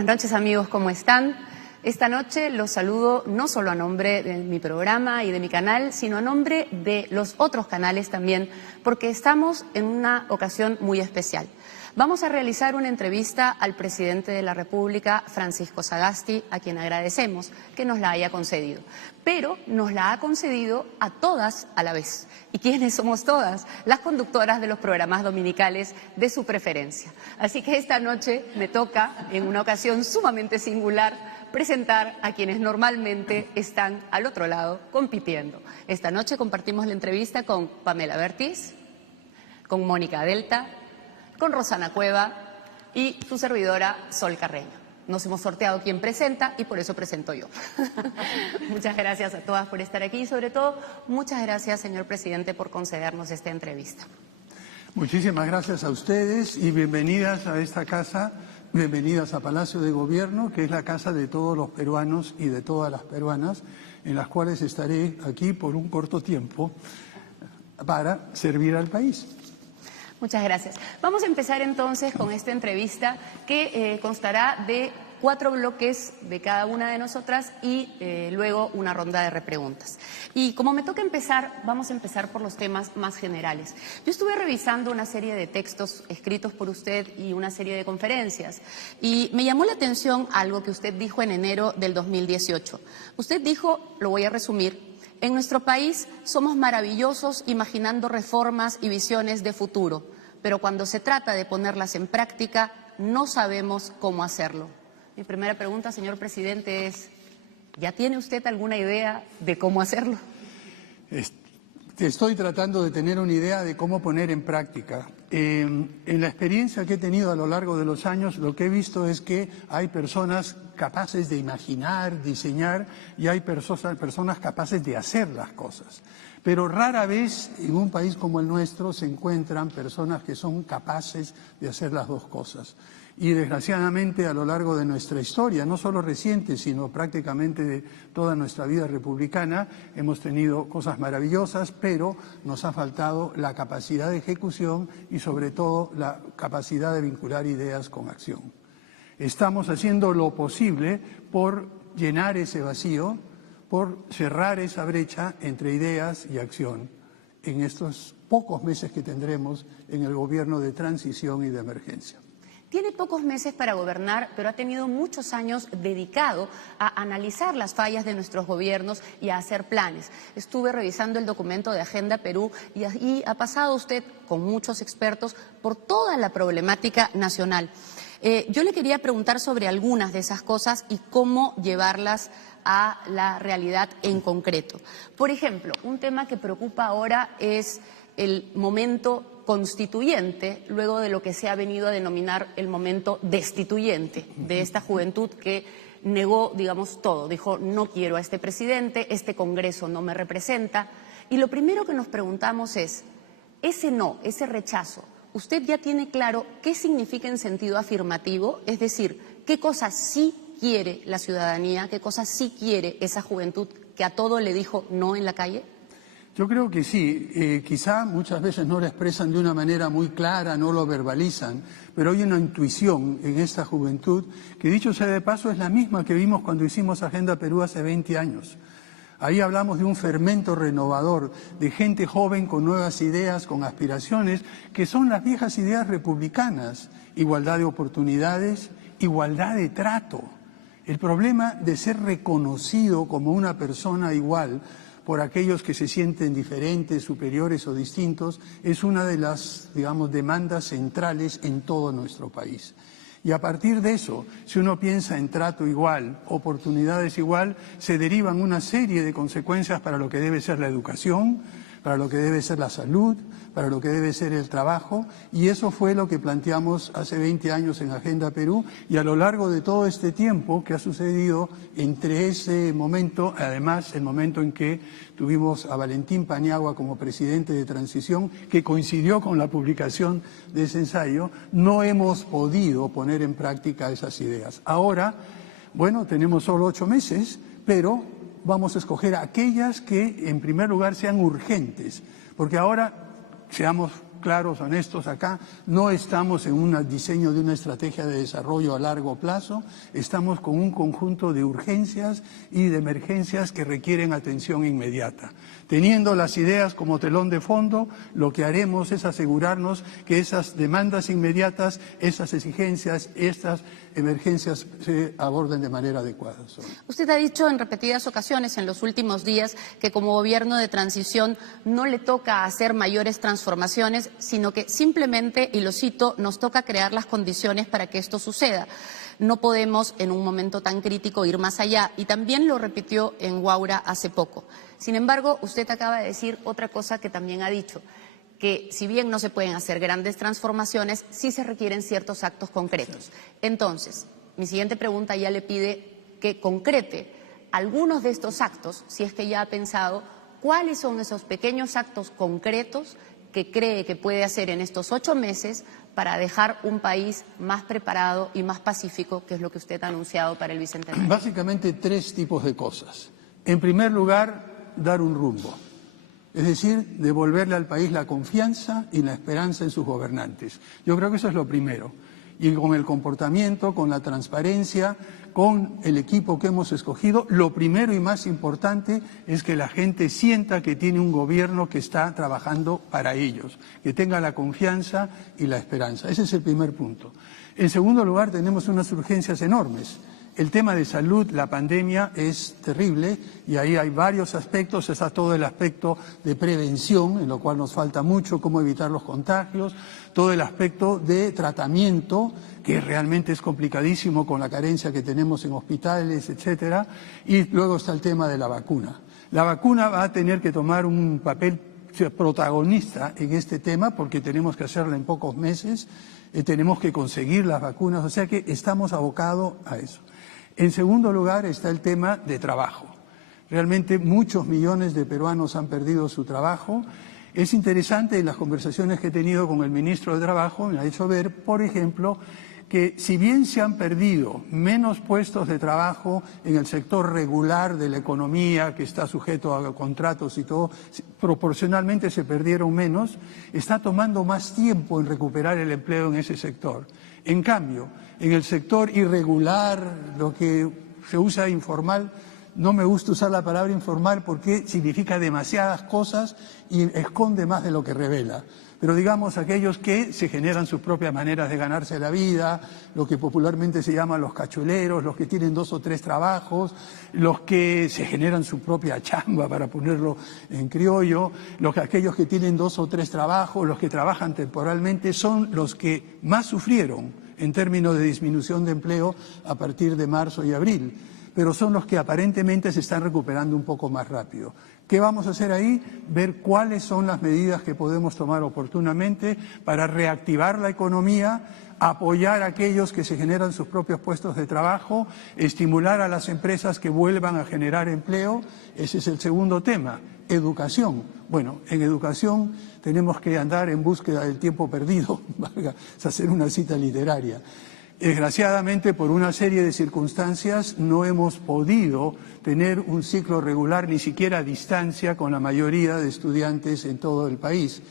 buenas noches amigos, ¿cómo están? Esta noche los saludo no solo a nombre de mi programa y de mi canal, sino a nombre de los otros canales también, porque estamos en una ocasión muy especial. Vamos a realizar una entrevista al presidente de la República, Francisco Sagasti, a quien agradecemos que nos la haya concedido. Pero nos la ha concedido a todas a la vez. ¿Y quiénes somos todas? Las conductoras de los programas dominicales de su preferencia. Así que esta noche me toca, en una ocasión sumamente singular, presentar a quienes normalmente están al otro lado compitiendo. Esta noche compartimos la entrevista con Pamela Bertis, con Mónica Delta, con Rosana Cueva y su servidora Sol Carreño. Nos hemos sorteado quién presenta y por eso presento yo. Muchas gracias a todas por estar aquí y sobre todo muchas gracias, señor presidente, por concedernos esta entrevista. Muchísimas gracias a ustedes y bienvenidas a esta casa, bienvenidas a Palacio de Gobierno, que es la casa de todos los peruanos y de todas las peruanas, en las cuales estaré aquí por un corto tiempo para servir al país. Muchas gracias. Vamos a empezar entonces con esta entrevista que constará de 4 bloques de cada una de nosotras y luego una ronda de repreguntas. Y como me toca empezar, vamos a empezar por los temas más generales. Yo estuve revisando una serie de textos escritos por usted y una serie de conferencias y me llamó la atención algo que usted dijo en enero del 2018. Usted dijo, lo voy a resumir: en nuestro país somos maravillosos imaginando reformas y visiones de futuro, pero cuando se trata de ponerlas en práctica no sabemos cómo hacerlo. Mi primera pregunta, señor presidente, es: ¿ya tiene usted alguna idea de cómo hacerlo? Estoy tratando de tener una idea de cómo poner en práctica. En la experiencia que he tenido a lo largo de los años, lo que he visto es que hay personas capaces de imaginar, diseñar, y hay personas capaces de hacer las cosas. Pero rara vez en un país como el nuestro se encuentran personas que son capaces de hacer las dos cosas. Y desgraciadamente a lo largo de nuestra historia, no solo reciente, sino prácticamente de toda nuestra vida republicana, hemos tenido cosas maravillosas, pero nos ha faltado la capacidad de ejecución y sobre todo la capacidad de vincular ideas con acción. Estamos haciendo lo posible por llenar ese vacío, por cerrar esa brecha entre ideas y acción en estos pocos meses que tendremos en el gobierno de transición y de emergencia. Tiene pocos meses para gobernar, pero ha tenido muchos años dedicado a analizar las fallas de nuestros gobiernos y a hacer planes. Estuve revisando el documento de Agenda Perú y ha pasado usted, con muchos expertos, por toda la problemática nacional. Yo le quería preguntar sobre algunas de esas cosas y cómo llevarlas a la realidad en concreto. Por ejemplo, un tema que preocupa ahora es el momento constituyente, luego de lo que se ha venido a denominar el momento destituyente de esta juventud que negó, digamos, todo. Dijo, no quiero a este presidente, este Congreso no me representa. Y lo primero que nos preguntamos es, ese no, ese rechazo, ¿usted ya tiene claro qué significa en sentido afirmativo? Es decir, ¿qué cosas sí quiere la ciudadanía, qué cosas sí quiere esa juventud que a todo le dijo no en la calle? Yo creo que sí, quizá muchas veces no lo expresan de una manera muy clara, no lo verbalizan, pero hay una intuición en esta juventud que, dicho sea de paso, es la misma que vimos cuando hicimos Agenda Perú hace 20 años. Ahí hablamos de un fermento renovador, de gente joven con nuevas ideas, con aspiraciones, que son las viejas ideas republicanas: igualdad de oportunidades, igualdad de trato. El problema de ser reconocido como una persona igual por aquellos que se sienten diferentes, superiores o distintos, es una de las, digamos, demandas centrales en todo nuestro país. Y a partir de eso, si uno piensa en trato igual, oportunidades igual, se derivan una serie de consecuencias para lo que debe ser la educación, para lo que debe ser la salud, para lo que debe ser el trabajo, y eso fue lo que planteamos hace 20 años en Agenda Perú, y a lo largo de todo este tiempo que ha sucedido entre ese momento, además el momento en que tuvimos a Valentín Paniagua como presidente de transición, que coincidió con la publicación de ese ensayo, no hemos podido poner en práctica esas ideas. Ahora, bueno, tenemos solo 8 meses, pero vamos a escoger aquellas que, en primer lugar, sean urgentes, porque ahora, seamos claros, honestos acá. No estamos en un diseño de una estrategia de desarrollo a largo plazo. Estamos con un conjunto de urgencias y de emergencias que requieren atención inmediata. Teniendo las ideas como telón de fondo, lo que haremos es asegurarnos que esas demandas inmediatas, esas exigencias, estas emergencias se aborden de manera adecuada. Usted ha dicho en repetidas ocasiones en los últimos días que como gobierno de transición no le toca hacer mayores transformaciones, sino que simplemente, y lo cito, nos toca crear las condiciones para que esto suceda. No podemos en un momento tan crítico ir más allá, y también lo repitió en Huaura hace poco. Sin embargo, usted acaba de decir otra cosa que también ha dicho, que si bien no se pueden hacer grandes transformaciones, sí se requieren ciertos actos concretos. Entonces, mi siguiente pregunta ya le pide que concrete algunos de estos actos, si es que ya ha pensado cuáles son esos pequeños actos concretos que cree que puede hacer en estos 8 meses para dejar un país más preparado y más pacífico, que es lo que usted ha anunciado para el Bicentenario. Básicamente 3 tipos de cosas. En primer lugar, dar un rumbo. Es decir, devolverle al país la confianza y la esperanza en sus gobernantes. Yo creo que eso es lo primero. Y con el comportamiento, con la transparencia, con el equipo que hemos escogido, lo primero y más importante es que la gente sienta que tiene un gobierno que está trabajando para ellos, que tenga la confianza y la esperanza. Ese es el primer punto. En segundo lugar, tenemos unas urgencias enormes. El tema de salud, la pandemia, es terrible y ahí hay varios aspectos. Está todo el aspecto de prevención, en lo cual nos falta mucho, cómo evitar los contagios, todo el aspecto de tratamiento, que realmente es complicadísimo con la carencia que tenemos en hospitales, etcétera, y luego está el tema de la vacuna. La vacuna va a tener que tomar un papel protagonista en este tema porque tenemos que hacerla en pocos meses, tenemos que conseguir las vacunas, o sea que estamos abocados a eso. En segundo lugar está el tema de trabajo. Realmente muchos millones de peruanos han perdido su trabajo. Es interesante, en las conversaciones que he tenido con el ministro de Trabajo, me ha hecho ver, por ejemplo, que si bien se han perdido menos puestos de trabajo en el sector regular de la economía, que está sujeto a contratos y todo, proporcionalmente se perdieron menos, está tomando más tiempo en recuperar el empleo en ese sector. En cambio, en el sector irregular, lo que se usa informal, no me gusta usar la palabra informal porque significa demasiadas cosas y esconde más de lo que revela. Pero digamos aquellos que se generan sus propias maneras de ganarse la vida, lo que popularmente se llama los cachuleros, los que tienen 2 o 3 trabajos, los que se generan su propia chamba, para ponerlo en criollo, aquellos que tienen 2 o 3 trabajos, los que trabajan temporalmente, son los que más sufrieron en términos de disminución de empleo a partir de marzo y abril, pero son los que aparentemente se están recuperando un poco más rápido. ¿Qué vamos a hacer ahí? Ver cuáles son las medidas que podemos tomar oportunamente para reactivar la economía, apoyar a aquellos que se generan sus propios puestos de trabajo, estimular a las empresas que vuelvan a generar empleo. Ese es el segundo tema. Educación. Bueno, en educación tenemos que andar en búsqueda del tiempo perdido, es hacer una cita literaria. Desgraciadamente, por una serie de circunstancias, no hemos podido tener un ciclo regular, ni siquiera a distancia, con la mayoría de estudiantes en todo el país.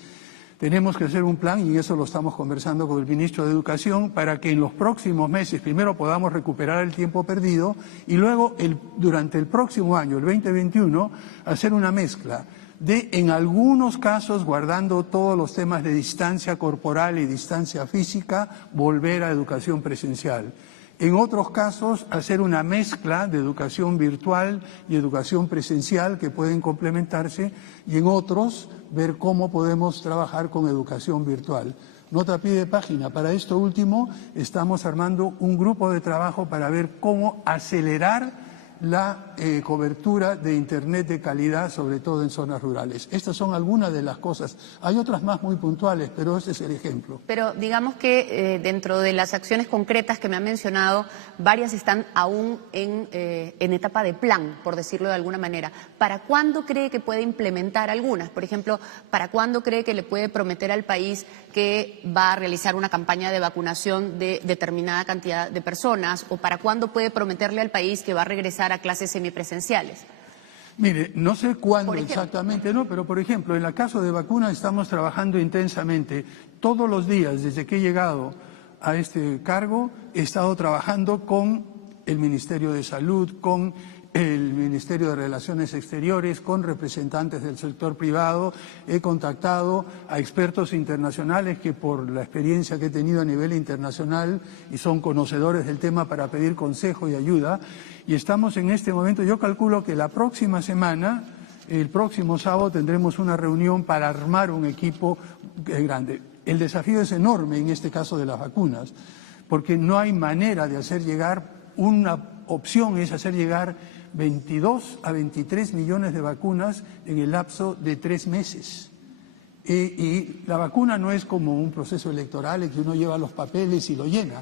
Tenemos que hacer un plan, y eso lo estamos conversando con el ministro de Educación, para que en los próximos meses primero podamos recuperar el tiempo perdido y luego, durante el próximo año, el 2021, hacer una mezcla de, en algunos casos, guardando todos los temas de distancia corporal y distancia física, volver a educación presencial. En otros casos, hacer una mezcla de educación virtual y educación presencial que pueden complementarse, y en otros, ver cómo podemos trabajar con educación virtual. Nota a pie de página. Para esto último, estamos armando un grupo de trabajo para ver cómo acelerar la cobertura de Internet de calidad, sobre todo en zonas rurales. Estas son algunas de las cosas. Hay otras más muy puntuales, pero ese es el ejemplo. Pero digamos que dentro de las acciones concretas que me ha mencionado, varias están aún en etapa de plan, por decirlo de alguna manera. ¿Para cuándo cree que puede implementar algunas? Por ejemplo, ¿para cuándo cree que le puede prometer al país que va a realizar una campaña de vacunación de determinada cantidad de personas? ¿O para cuándo puede prometerle al país que va a regresar a clases semipresenciales? Mire, no sé cuándo exactamente, no, pero por ejemplo, en el caso de vacunas estamos trabajando intensamente. Todos los días, desde que he llegado a este cargo, he estado trabajando con el Ministerio de Salud, con el Ministerio de Relaciones Exteriores, con representantes del sector privado. He contactado a expertos internacionales que por la experiencia que he tenido a nivel internacional y son conocedores del tema para pedir consejo y ayuda. Y estamos en este momento, yo calculo que la próxima semana, el próximo sábado, tendremos una reunión para armar un equipo grande. El desafío es enorme en este caso de las vacunas, porque no hay manera de hacer llegar, una opción es hacer llegar 22 a 23 millones de vacunas en el lapso de 3 meses. Y la vacuna no es como un proceso electoral en que uno lleva los papeles y lo llena.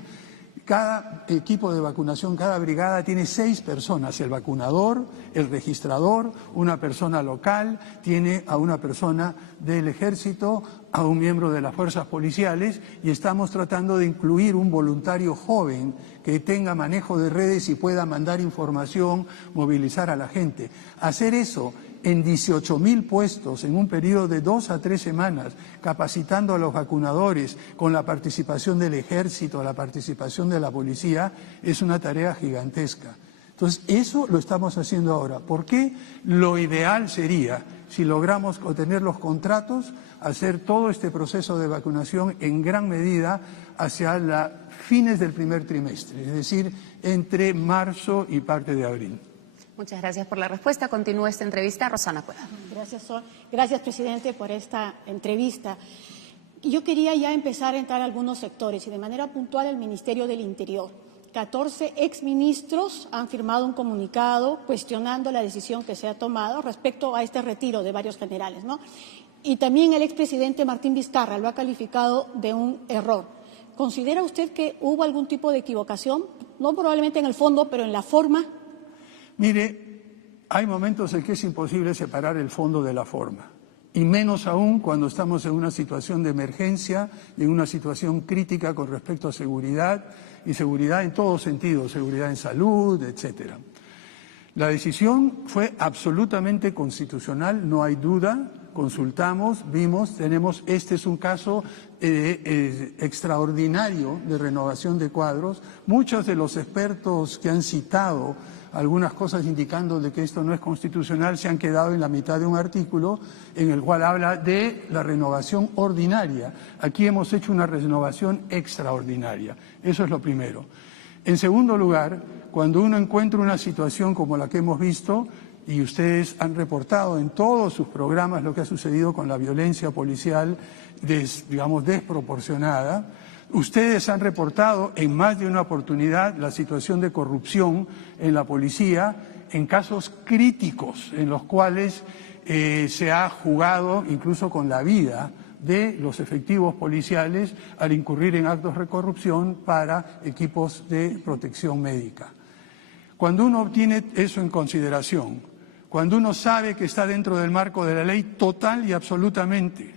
Cada equipo de vacunación, cada brigada tiene 6 personas, el vacunador, el registrador, una persona local, tiene a una persona del ejército, a un miembro de las fuerzas policiales y estamos tratando de incluir un voluntario joven que tenga manejo de redes y pueda mandar información, movilizar a la gente. Hacer eso en 18.000 puestos en un periodo de 2 a 3 semanas, capacitando a los vacunadores con la participación del ejército, la participación de la policía, es una tarea gigantesca. Entonces, eso lo estamos haciendo ahora. ¿Por qué? Lo ideal sería, si logramos obtener los contratos, hacer todo este proceso de vacunación en gran medida hacia fines del primer trimestre, es decir, entre marzo y parte de abril. Muchas gracias por la respuesta. Continúa esta entrevista. Rosana Cueva. Gracias, presidente, por esta entrevista. Yo quería ya empezar a entrar a algunos sectores y de manera puntual el Ministerio del Interior. 14 exministros han firmado un comunicado cuestionando la decisión que se ha tomado respecto a este retiro de varios generales, ¿no? Y también el expresidente Martín Vizcarra lo ha calificado de un error. ¿Considera usted que hubo algún tipo de equivocación? No probablemente en el fondo, pero en la forma. Mire, hay momentos en que es imposible separar el fondo de la forma, y menos aún cuando estamos en una situación de emergencia, en una situación crítica con respecto a seguridad, y seguridad en todo sentido, seguridad en salud, etcétera. La decisión fue absolutamente constitucional, no hay duda, consultamos, vimos, este es un caso extraordinario de renovación de cuadros. Muchos de los expertos que han citado algunas cosas indicando de que esto no es constitucional se han quedado en la mitad de un artículo en el cual habla de la renovación ordinaria. Aquí hemos hecho una renovación extraordinaria. Eso es lo primero. En segundo lugar, cuando uno encuentra una situación como la que hemos visto, y ustedes han reportado en todos sus programas lo que ha sucedido con la violencia policial, digamos, desproporcionada. Ustedes han reportado en más de una oportunidad la situación de corrupción en la policía, en casos críticos en los cuales se ha jugado incluso con la vida de los efectivos policiales al incurrir en actos de corrupción para equipos de protección médica. Cuando uno tiene eso en consideración, cuando uno sabe que está dentro del marco de la ley total y absolutamente,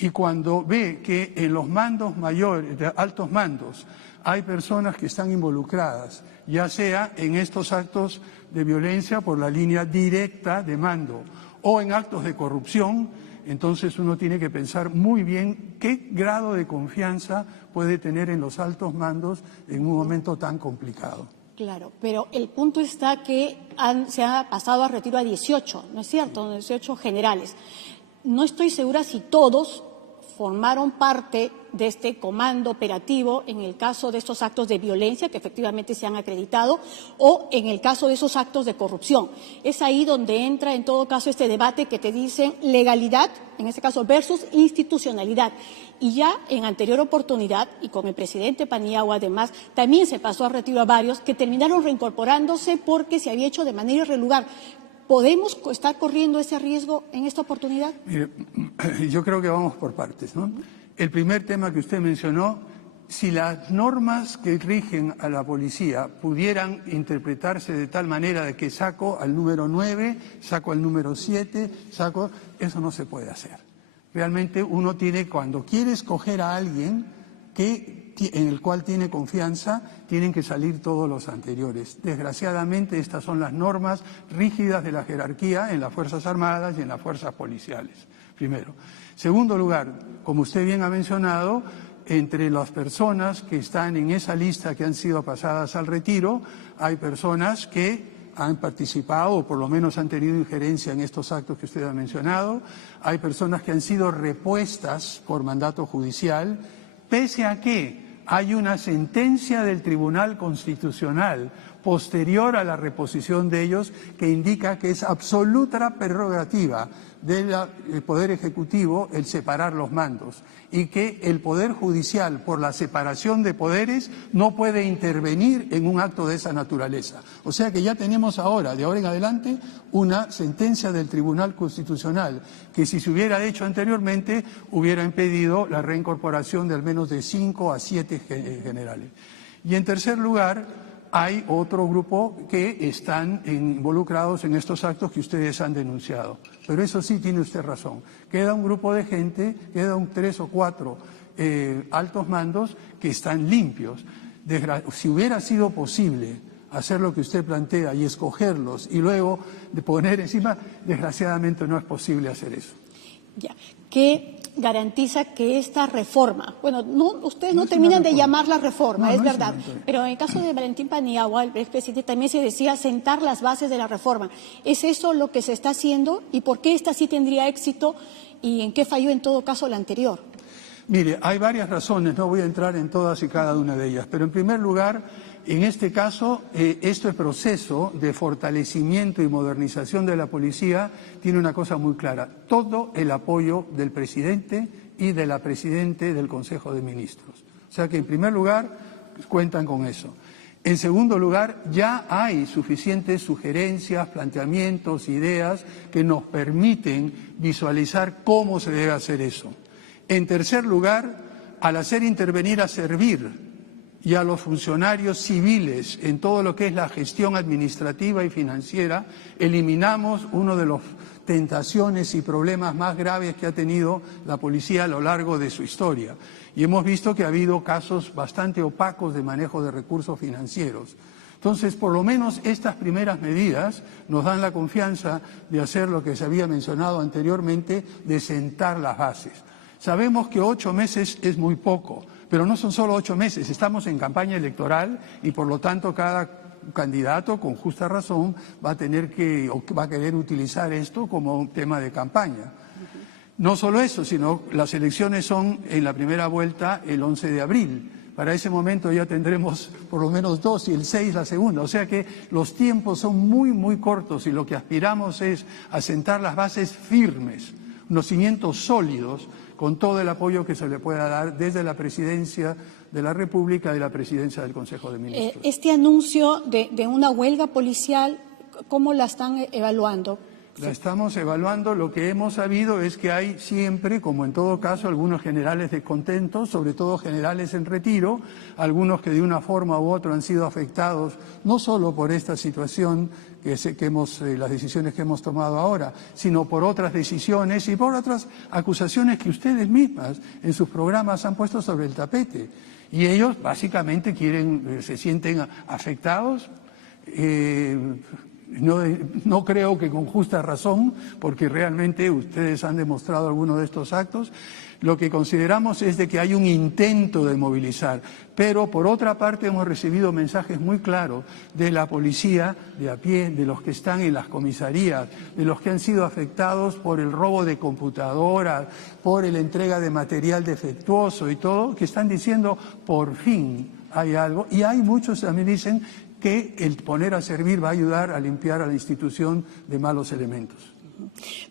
y cuando ve que en los mandos mayores, de altos mandos, hay personas que están involucradas, ya sea en estos actos de violencia por la línea directa de mando o en actos de corrupción, entonces uno tiene que pensar muy bien qué grado de confianza puede tener en los altos mandos en un momento tan complicado. Claro, pero el punto está que se ha pasado a retiro a 18, ¿no es cierto? 18 generales. No estoy segura si todos formaron parte de este comando operativo en el caso de estos actos de violencia que efectivamente se han acreditado o en el caso de esos actos de corrupción. Es ahí donde entra en todo caso este debate que te dicen legalidad, en este caso versus institucionalidad. Y ya en anterior oportunidad, y con el presidente Paniagua además, también se pasó a retiro a varios que terminaron reincorporándose porque se había hecho de manera irregular. ¿Podemos estar corriendo ese riesgo en esta oportunidad? Mire, yo creo que vamos por partes, ¿no? El primer tema que usted mencionó, si las normas que rigen a la policía pudieran interpretarse de tal manera de que saco al número 9, saco al número 7, eso no se puede hacer. Realmente uno tiene, cuando quiere escoger a alguien, que en el cual tiene confianza, tienen que salir todos los anteriores. Desgraciadamente, estas son las normas rígidas de la jerarquía en las Fuerzas Armadas y en las fuerzas policiales, primero. Segundo lugar, como usted bien ha mencionado, entre las personas que están en esa lista que han sido pasadas al retiro, hay personas que han participado o por lo menos han tenido injerencia en estos actos que usted ha mencionado, hay personas que han sido repuestas por mandato judicial, pese a que hay una sentencia del Tribunal Constitucional posterior a la reposición de ellos que indica que es absoluta prerrogativa del Poder Ejecutivo el separar los mandos y que el Poder Judicial, por la separación de poderes, no puede intervenir en un acto de esa naturaleza. O sea que ya tenemos ahora, de ahora en adelante, una sentencia del Tribunal Constitucional que, si se hubiera hecho anteriormente, hubiera impedido la reincorporación de al menos de 5 a 7 generales. Y en tercer lugar, hay otro grupo que están involucrados en estos actos que ustedes han denunciado. Pero eso sí tiene usted razón. Queda un grupo de gente, quedan 3 o 4 altos mandos que están limpios. Si hubiera sido posible hacer lo que usted plantea y escogerlos y luego de poner encima, desgraciadamente no es posible hacer eso. Ya. ¿Qué garantiza que esta reforma, bueno, ustedes no terminan de llamarla reforma, es verdad, pero en el caso de Valentín Paniagua, el expresidente, también se decía sentar las bases de la reforma? ¿Es eso lo que se está haciendo y por qué esta sí tendría éxito y en qué falló en todo caso la anterior? Mire, hay varias razones, no voy a entrar en todas y cada una de ellas, pero en primer lugar, en este caso, este proceso de fortalecimiento y modernización de la policía tiene una cosa muy clara: todo el apoyo del presidente y de la presidenta del Consejo de Ministros. O sea que, en primer lugar, cuentan con eso. En segundo lugar, ya hay suficientes sugerencias, planteamientos, ideas que nos permiten visualizar cómo se debe hacer eso. En tercer lugar, al hacer intervenir a Servir y a los funcionarios civiles en todo lo que es la gestión administrativa y financiera, eliminamos uno de las tentaciones y problemas más graves que ha tenido la policía a lo largo de su historia. Y hemos visto que ha habido casos bastante opacos de manejo de recursos financieros. Entonces, por lo menos estas primeras medidas nos dan la confianza de hacer lo que se había mencionado anteriormente, de sentar las bases. Sabemos que 8 meses es muy poco, pero no son solo 8 meses, estamos en campaña electoral y por lo tanto cada candidato, con justa razón, va a querer utilizar esto como un tema de campaña. No solo eso, sino las elecciones son en la primera vuelta el 11 de abril. Para ese momento ya tendremos por lo menos 2 y el 6 la segunda. O sea que los tiempos son muy, muy cortos y lo que aspiramos es a sentar las bases firmes, unos cimientos sólidos, con todo el apoyo que se le pueda dar desde la Presidencia de la República y la Presidencia del Consejo de Ministros. Este anuncio de una huelga policial, ¿cómo la están evaluando? La estamos evaluando. Lo que hemos sabido es que hay siempre, como en todo caso, algunos generales descontentos, sobre todo generales en retiro, algunos que de una forma u otra han sido afectados no solo por esta situación las decisiones que hemos tomado ahora, sino por otras decisiones y por otras acusaciones que ustedes mismas en sus programas han puesto sobre el tapete. Y ellos básicamente se sienten afectados. No creo que con justa razón, porque realmente ustedes han demostrado algunos de estos actos. Lo que consideramos es de que hay un intento de movilizar, pero por otra parte hemos recibido mensajes muy claros de la policía de a pie, de los que están en las comisarías, de los que han sido afectados por el robo de computadoras, por la entrega de material defectuoso y todo, que están diciendo por fin hay algo, y hay muchos también dicen que el poner a Servir va a ayudar a limpiar a la institución de malos elementos.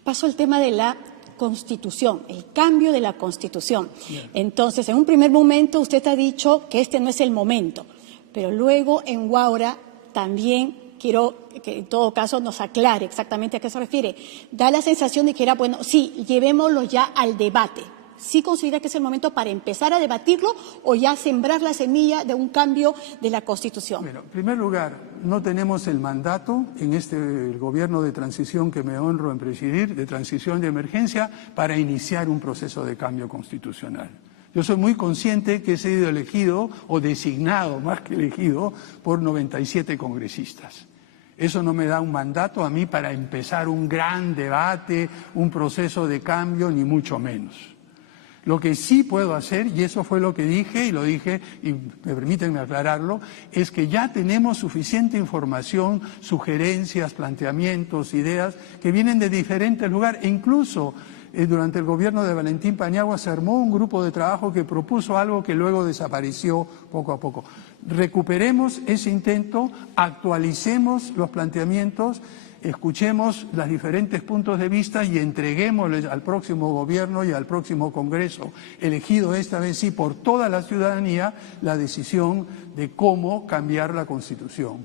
Paso al tema de la Constitución, el cambio de la Constitución. Entonces, en un primer momento usted ha dicho que este no es el momento, pero luego en Huaura también quiero que en todo caso nos aclare exactamente a qué se refiere. Da la sensación de que era, bueno, sí, llevémoslo ya al debate. ¿Sí considera que es el momento para empezar a debatirlo o ya sembrar la semilla de un cambio de la Constitución? Bueno, en primer lugar, no tenemos el mandato en el gobierno de transición que me honro en presidir, de transición de emergencia, para iniciar un proceso de cambio constitucional. Yo soy muy consciente que he sido elegido, o designado más que elegido, por 97 congresistas. Eso no me da un mandato a mí para empezar un gran debate, un proceso de cambio, ni mucho menos. Lo que sí puedo hacer, y eso fue lo que dije, y lo dije, y me permítanme aclararlo, es que ya tenemos suficiente información, sugerencias, planteamientos, ideas, que vienen de diferentes lugares. E incluso durante el gobierno de Valentín Paniagua se armó un grupo de trabajo que propuso algo que luego desapareció poco a poco. Recuperemos ese intento, actualicemos los planteamientos, escuchemos los diferentes puntos de vista y entreguémosles al próximo gobierno y al próximo Congreso, elegido esta vez sí por toda la ciudadanía, la decisión de cómo cambiar la Constitución.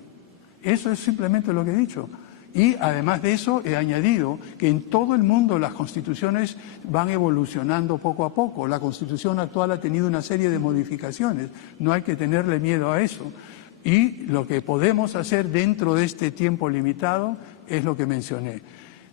Eso es simplemente lo que he dicho. Y además de eso he añadido que en todo el mundo las constituciones van evolucionando poco a poco. La Constitución actual ha tenido una serie de modificaciones, no hay que tenerle miedo a eso. Y lo que podemos hacer dentro de este tiempo limitado es lo que mencioné.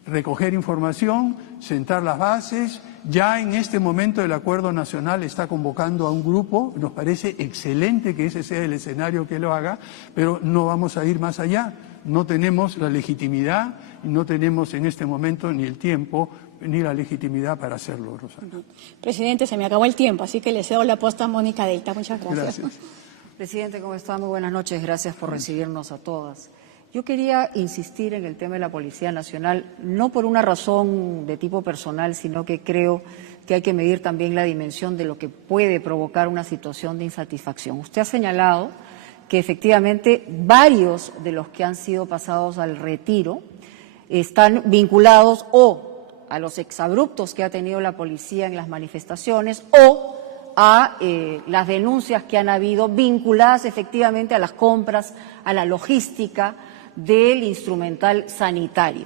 Recoger información, sentar las bases. Ya en este momento el Acuerdo Nacional está convocando a un grupo, nos parece excelente que ese sea el escenario que lo haga, pero no vamos a ir más allá. No tenemos la legitimidad y no tenemos en este momento ni el tiempo ni la legitimidad para hacerlo, Rosana. Presidente, se me acabó el tiempo, así que le cedo la posta a Mónica Delta. Muchas gracias. Gracias. Presidente, ¿cómo está? Muy buenas noches. Gracias por recibirnos a todas. Yo quería insistir en el tema de la Policía Nacional, no por una razón de tipo personal, sino que creo que hay que medir también la dimensión de lo que puede provocar una situación de insatisfacción. Usted ha señalado que efectivamente varios de los que han sido pasados al retiro están vinculados o a los exabruptos que ha tenido la policía en las manifestaciones o a las denuncias que han habido vinculadas efectivamente a las compras, a la logística del instrumental sanitario.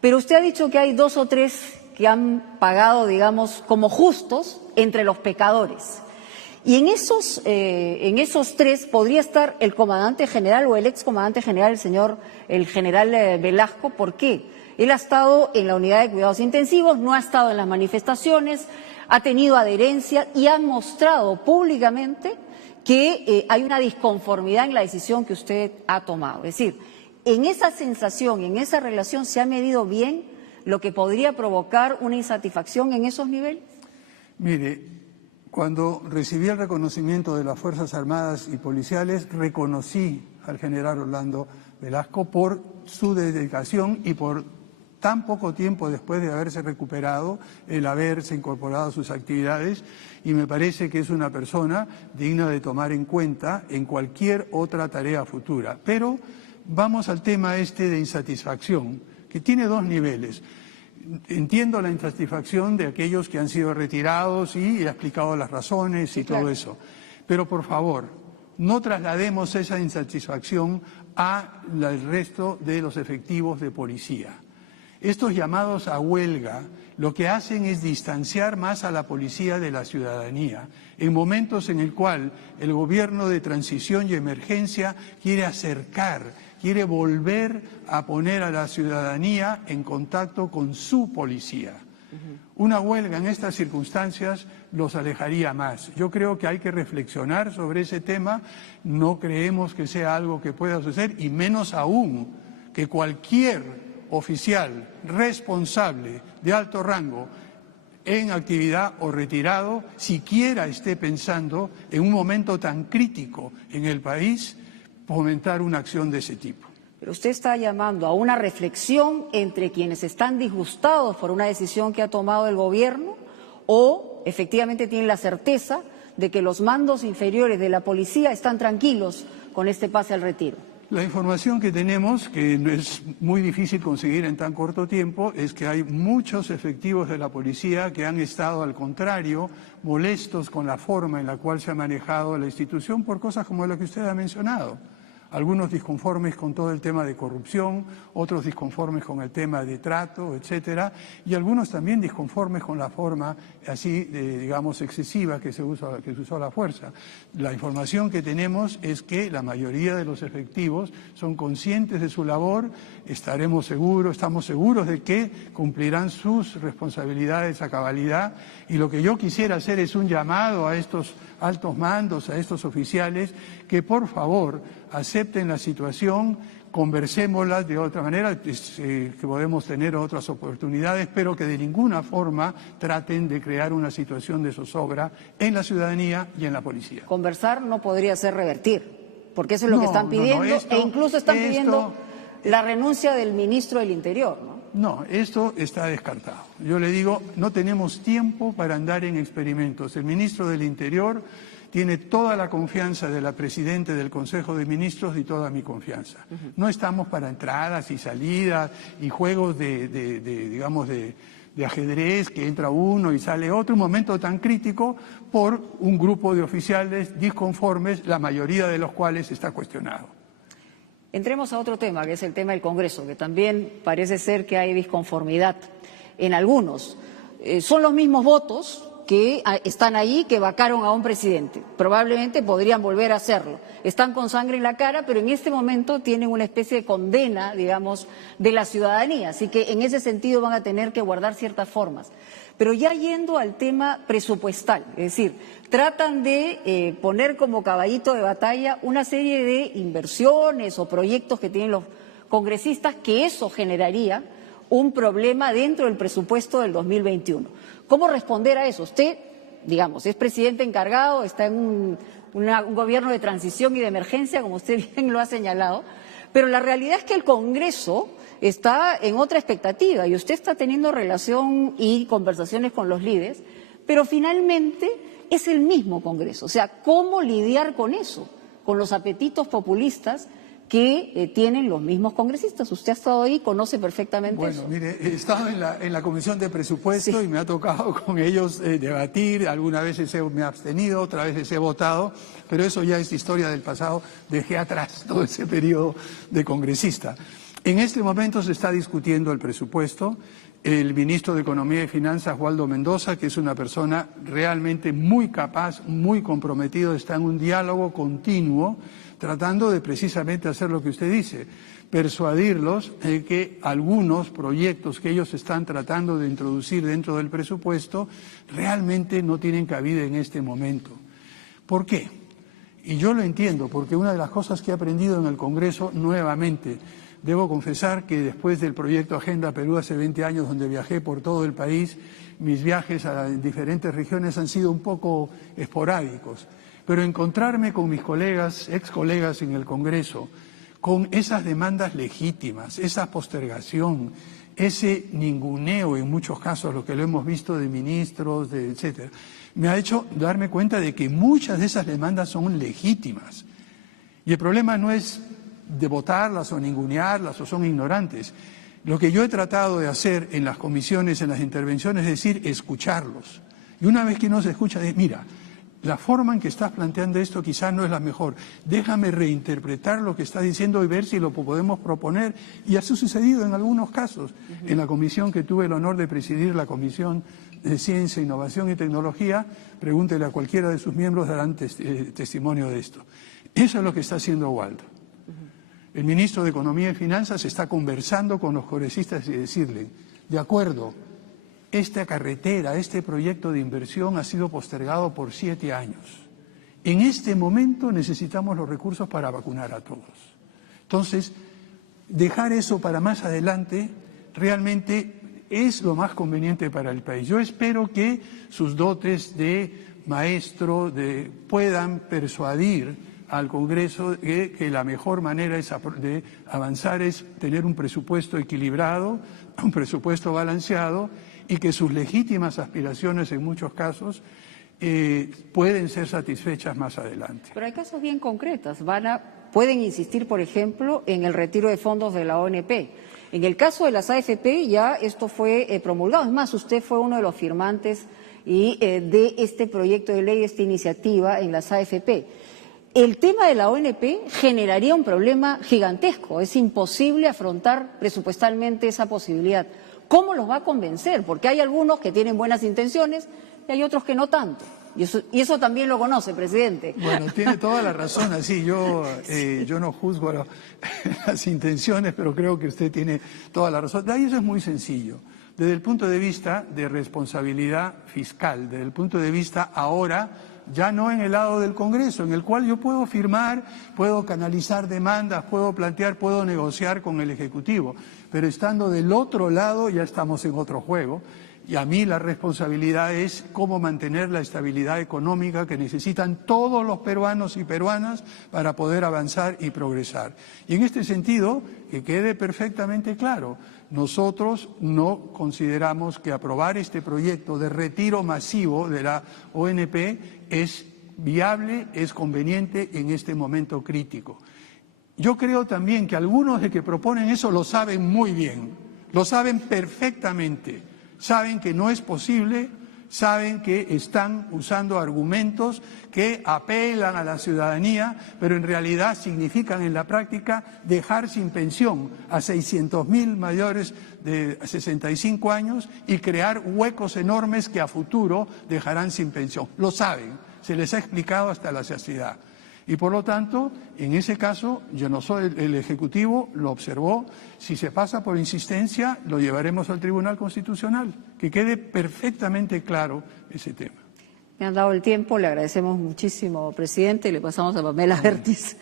Pero usted ha dicho que hay 2 o 3 que han pagado, digamos, como justos entre los pecadores. Y en esos 3 podría estar el comandante general o el excomandante general, el general Velasco. ¿Por qué? Él ha estado en la unidad de cuidados intensivos, no ha estado en las manifestaciones, ha tenido adherencia y ha mostrado públicamente que hay una disconformidad en la decisión que usted ha tomado. Es decir, en esa sensación, en esa relación, ¿se ha medido bien lo que podría provocar una insatisfacción en esos niveles? Mire, cuando recibí el reconocimiento de las Fuerzas Armadas y Policiales, reconocí al general Orlando Velasco por su dedicación y por tan poco tiempo después de haberse recuperado, el haberse incorporado a sus actividades, y me parece que es una persona digna de tomar en cuenta en cualquier otra tarea futura. Pero vamos al tema de insatisfacción, que tiene 2 niveles. Entiendo la insatisfacción de aquellos que han sido retirados y he explicado las razones y todo eso. Pero por favor, no traslademos esa insatisfacción al resto de los efectivos de policía. Estos llamados a huelga lo que hacen es distanciar más a la policía de la ciudadanía, en momentos en el cual el gobierno de transición y emergencia quiere acercar, quiere volver a poner a la ciudadanía en contacto con su policía. Una huelga en estas circunstancias los alejaría más. Yo creo que hay que reflexionar sobre ese tema, no creemos que sea algo que pueda suceder y menos aún que cualquier oficial responsable de alto rango en actividad o retirado siquiera esté pensando en un momento tan crítico en el país fomentar una acción de ese tipo. Pero usted está llamando a una reflexión entre quienes están disgustados por una decisión que ha tomado el gobierno o efectivamente tienen la certeza de que los mandos inferiores de la policía están tranquilos con este pase al retiro. La información que tenemos, que es muy difícil conseguir en tan corto tiempo, es que hay muchos efectivos de la policía que han estado, al contrario, molestos con la forma en la cual se ha manejado la institución por cosas como lo que usted ha mencionado. algunos disconformes con todo el tema de corrupción, otros disconformes con el tema de trato, etcétera, y algunos también disconformes con la forma así, digamos, excesiva que se usó la fuerza. La información que tenemos es que la mayoría de los efectivos son conscientes de su labor, estamos seguros de que cumplirán sus responsabilidades a cabalidad, y lo que yo quisiera hacer es un llamado a estos altos mandos, a estos oficiales, que por favor acepten la situación, conversémosla de otra manera, que podemos tener otras oportunidades, pero que de ninguna forma traten de crear una situación de zozobra en la ciudadanía y en la policía. Conversar no podría ser revertir, porque eso es lo que están pidiendo, e incluso están pidiendo la renuncia del ministro del Interior, ¿no? No, esto está descartado. Yo le digo, no tenemos tiempo para andar en experimentos. El ministro del Interior tiene toda la confianza de la Presidenta del Consejo de Ministros y toda mi confianza. No estamos para entradas y salidas y juegos de ajedrez, que entra uno y sale otro, un momento tan crítico por un grupo de oficiales disconformes, la mayoría de los cuales está cuestionado. Entremos a otro tema, que es el tema del Congreso, que también parece ser que hay disconformidad en algunos. Son los mismos votos que están ahí, que vacaron a un presidente. Probablemente podrían volver a hacerlo. Están con sangre en la cara, pero en este momento tienen una especie de condena, digamos, de la ciudadanía. Así que en ese sentido van a tener que guardar ciertas formas. Pero ya yendo al tema presupuestal, es decir, tratan de poner como caballito de batalla una serie de inversiones o proyectos que tienen los congresistas, que eso generaría un problema dentro del presupuesto del 2021. ¿Cómo responder a eso? Usted, digamos, es presidente encargado, está en un gobierno de transición y de emergencia, como usted bien lo ha señalado, pero la realidad es que el Congreso está en otra expectativa y usted está teniendo relación y conversaciones con los líderes, pero finalmente es el mismo Congreso. O sea, ¿cómo lidiar con eso? Con los apetitos populistas que tienen los mismos congresistas. Usted ha estado ahí, conoce perfectamente eso. Bueno, mire, he estado en la Comisión de Presupuesto y me ha tocado con ellos debatir, algunas veces me he abstenido, otras veces he votado, pero eso ya es historia del pasado, dejé atrás todo ese periodo de congresista. En este momento se está discutiendo el presupuesto. El ministro de Economía y Finanzas, Waldo Mendoza, que es una persona realmente muy capaz, muy comprometido, está en un diálogo continuo, tratando de precisamente hacer lo que usted dice, persuadirlos de que algunos proyectos que ellos están tratando de introducir dentro del presupuesto realmente no tienen cabida en este momento. ¿Por qué? Y yo lo entiendo, porque una de las cosas que he aprendido en el Congreso, nuevamente, debo confesar que después del proyecto Agenda Perú hace 20 años, donde viajé por todo el país, mis viajes a diferentes regiones han sido un poco esporádicos. Pero encontrarme con mis colegas, ex colegas en el Congreso, con esas demandas legítimas, esa postergación, ese ninguneo en muchos casos, lo que lo hemos visto de ministros, etcétera, me ha hecho darme cuenta de que muchas de esas demandas son legítimas. Y el problema no es de votarlas o ningunearlas o son ignorantes. Lo que yo he tratado de hacer en las comisiones, en las intervenciones, es decir, escucharlos. Y una vez que uno se escucha, mira, la forma en que estás planteando esto quizás no es la mejor. Déjame reinterpretar lo que estás diciendo y ver si lo podemos proponer. Y así ha sucedido en algunos casos. En la comisión que tuve el honor de presidir, la Comisión de Ciencia, Innovación y Tecnología, pregúntele a cualquiera de sus miembros, darán testimonio de esto. Eso es lo que está haciendo Waldo. El ministro de Economía y Finanzas está conversando con los congresistas y decirle, de acuerdo, esta carretera, este proyecto de inversión ha sido postergado por 7 años. En este momento necesitamos los recursos para vacunar a todos. Entonces, dejar eso para más adelante realmente es lo más conveniente para el país. Yo espero que sus dotes de maestro puedan persuadir al Congreso que la mejor manera de avanzar es tener un presupuesto equilibrado, un presupuesto balanceado, y que sus legítimas aspiraciones en muchos casos pueden ser satisfechas más adelante. Pero hay casos bien concretos. Pueden insistir, por ejemplo, en el retiro de fondos de la ONP. En el caso de las AFP ya esto fue promulgado. Es más, usted fue uno de los firmantes de este proyecto de ley, esta iniciativa en las AFP. el tema de la ONP generaría un problema gigantesco. Es imposible afrontar presupuestalmente esa posibilidad. ¿Cómo los va a convencer? Porque hay algunos que tienen buenas intenciones y hay otros que no tanto. Y eso también lo conoce, presidente. Bueno, tiene toda la razón. Así, yo no juzgo las intenciones, pero creo que usted tiene toda la razón. De ahí eso es muy sencillo. Desde el punto de vista de responsabilidad fiscal, desde el punto de vista ahora, ya no en el lado del Congreso, en el cual yo puedo firmar, puedo canalizar demandas, puedo plantear, puedo negociar con el Ejecutivo, pero estando del otro lado ya estamos en otro juego. Y a mí la responsabilidad es cómo mantener la estabilidad económica que necesitan todos los peruanos y peruanas para poder avanzar y progresar. Y en este sentido, que quede perfectamente claro, nosotros no consideramos que aprobar este proyecto de retiro masivo de la ONP es viable, es conveniente en este momento crítico. Yo creo también que algunos de que proponen eso lo saben muy bien, lo saben perfectamente. Saben que no es posible, saben que están usando argumentos que apelan a la ciudadanía, pero en realidad significan en la práctica dejar sin pensión a 600.000 mayores de 65 años y crear huecos enormes que a futuro dejarán sin pensión. Lo saben, se les ha explicado hasta la saciedad. Y por lo tanto, en ese caso, yo no soy el Ejecutivo, lo observó. Si se pasa por insistencia, lo llevaremos al Tribunal Constitucional. Que quede perfectamente claro ese tema. Me han dado el tiempo, le agradecemos muchísimo, presidente, y le pasamos a Pamela Gertis.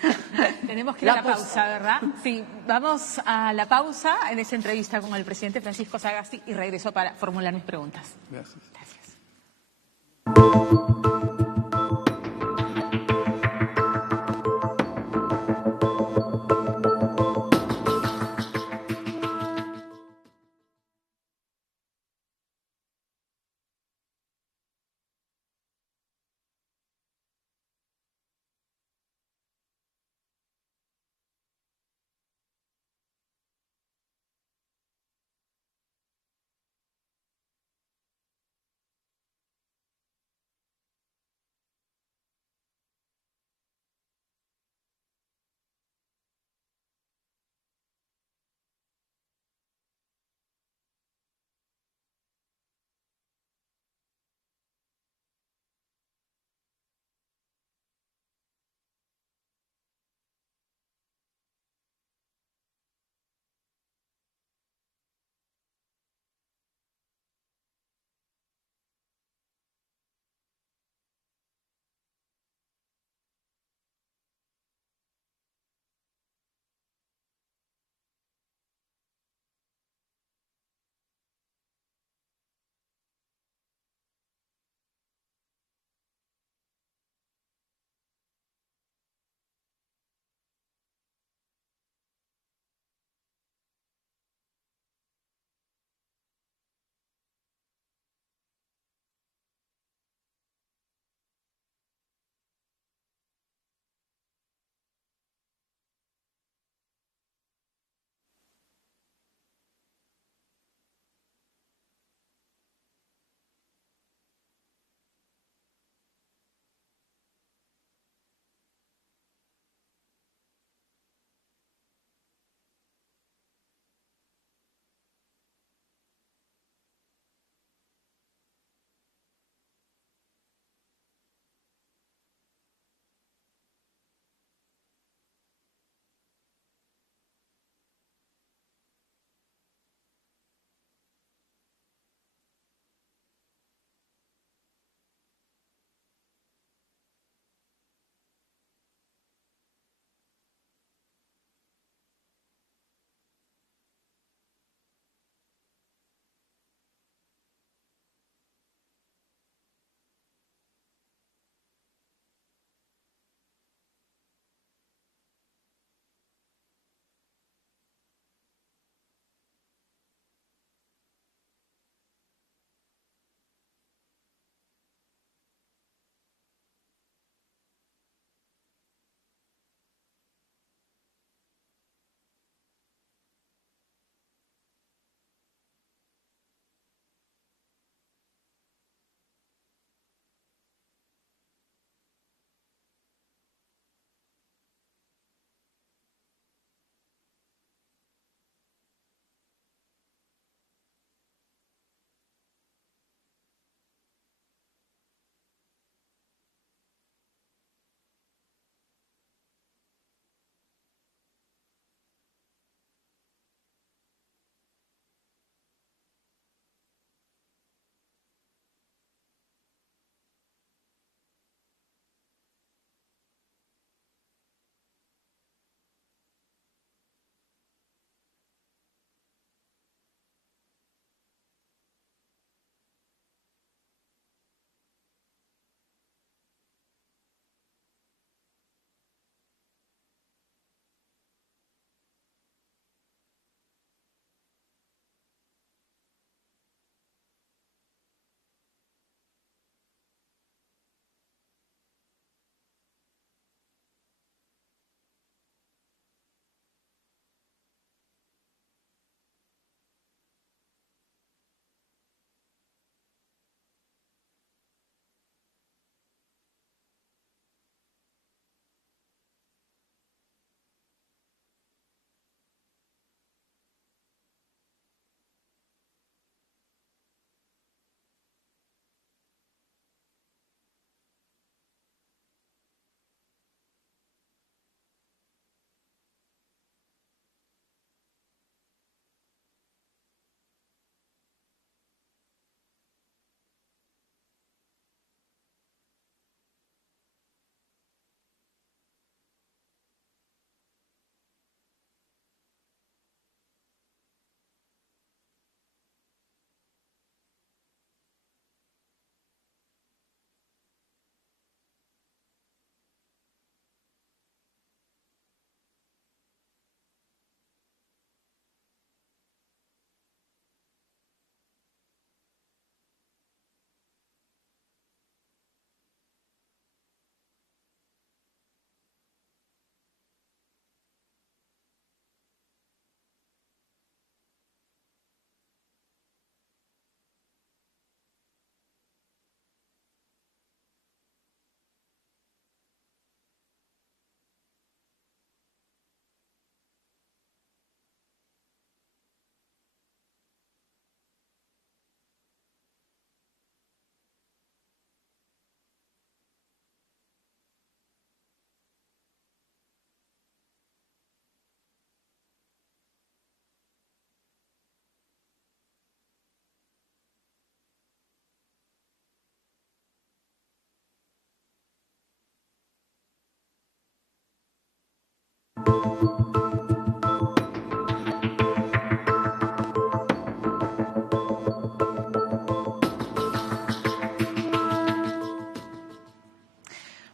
Tenemos que ir a la pausa, ¿verdad? Sí, vamos a la pausa en esa entrevista con el presidente Francisco Sagasti y regreso para formular mis preguntas. Gracias.